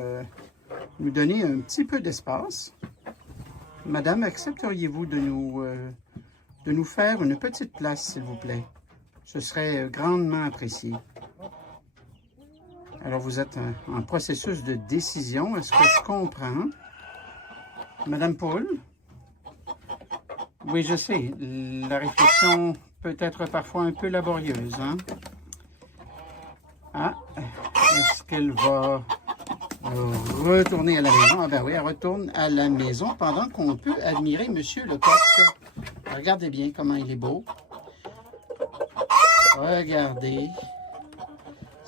donner un petit peu d'espace. Madame, accepteriez-vous de nous faire une petite place, s'il vous plaît? Ce serait grandement apprécié. Alors, vous êtes en processus de décision. Est-ce que je comprends? Madame Poule? Oui, je sais. La réflexion peut être parfois un peu laborieuse, hein? Ah, est-ce qu'elle va retourner à la maison? Ah ben oui, elle retourne à la maison pendant qu'on peut admirer monsieur le coq. Regardez bien comment il est beau. Regardez.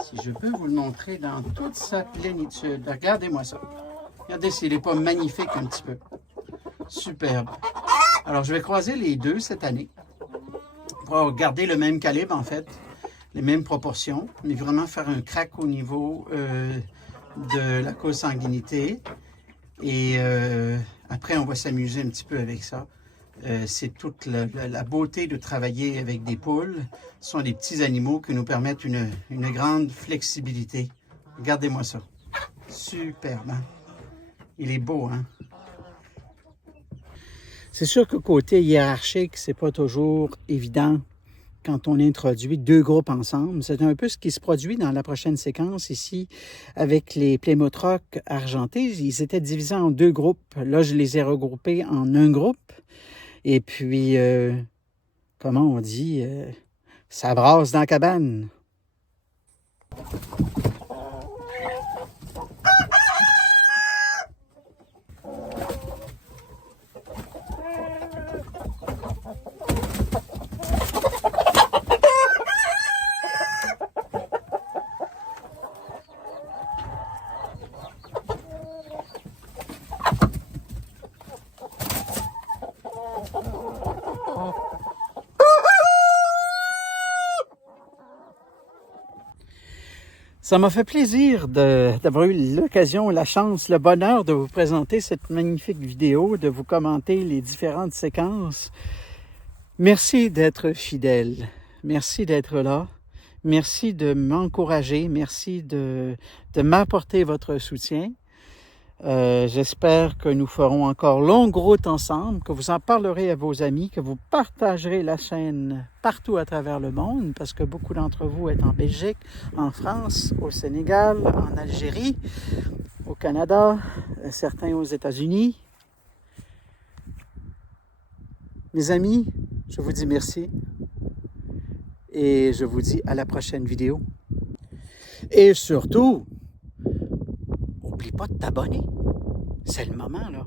Si je peux vous le montrer dans toute sa plénitude. Regardez-moi ça. Regardez s'il n'est pas magnifique un petit peu. Superbe. Alors, je vais croiser les deux cette année. Pour garder le même calibre, en fait. Les mêmes proportions. Mais vraiment faire un crack au niveau de la consanguinité. Et après, on va s'amuser un petit peu avec ça. C'est toute la beauté de travailler avec des poules. Ce sont des petits animaux qui nous permettent une grande flexibilité. Regardez-moi ça. Superbe, hein? Il est beau, hein? C'est sûr que côté hiérarchique, c'est pas toujours évident quand on introduit 2 groupes ensemble. C'est un peu ce qui se produit dans la prochaine séquence ici avec les Plymouth Rock argentés. Ils étaient divisés en 2 groupes. Là, je les ai regroupés en un groupe. Et puis, comment on dit, ça brasse dans la cabane. Ça m'a fait plaisir d'avoir eu l'occasion, la chance, le bonheur de vous présenter cette magnifique vidéo, de vous commenter les différentes séquences. Merci d'être fidèle. Merci d'être là. Merci de m'encourager. Merci de m'apporter votre soutien. J'espère que nous ferons encore longue route ensemble, que vous en parlerez à vos amis, que vous partagerez la chaîne partout à travers le monde, parce que beaucoup d'entre vous êtes en Belgique, en France, au Sénégal, en Algérie, au Canada, certains aux États-Unis. Mes amis, je vous dis merci et je vous dis à la prochaine vidéo. Et surtout, n'oublie pas de t'abonner. C'est le moment, là.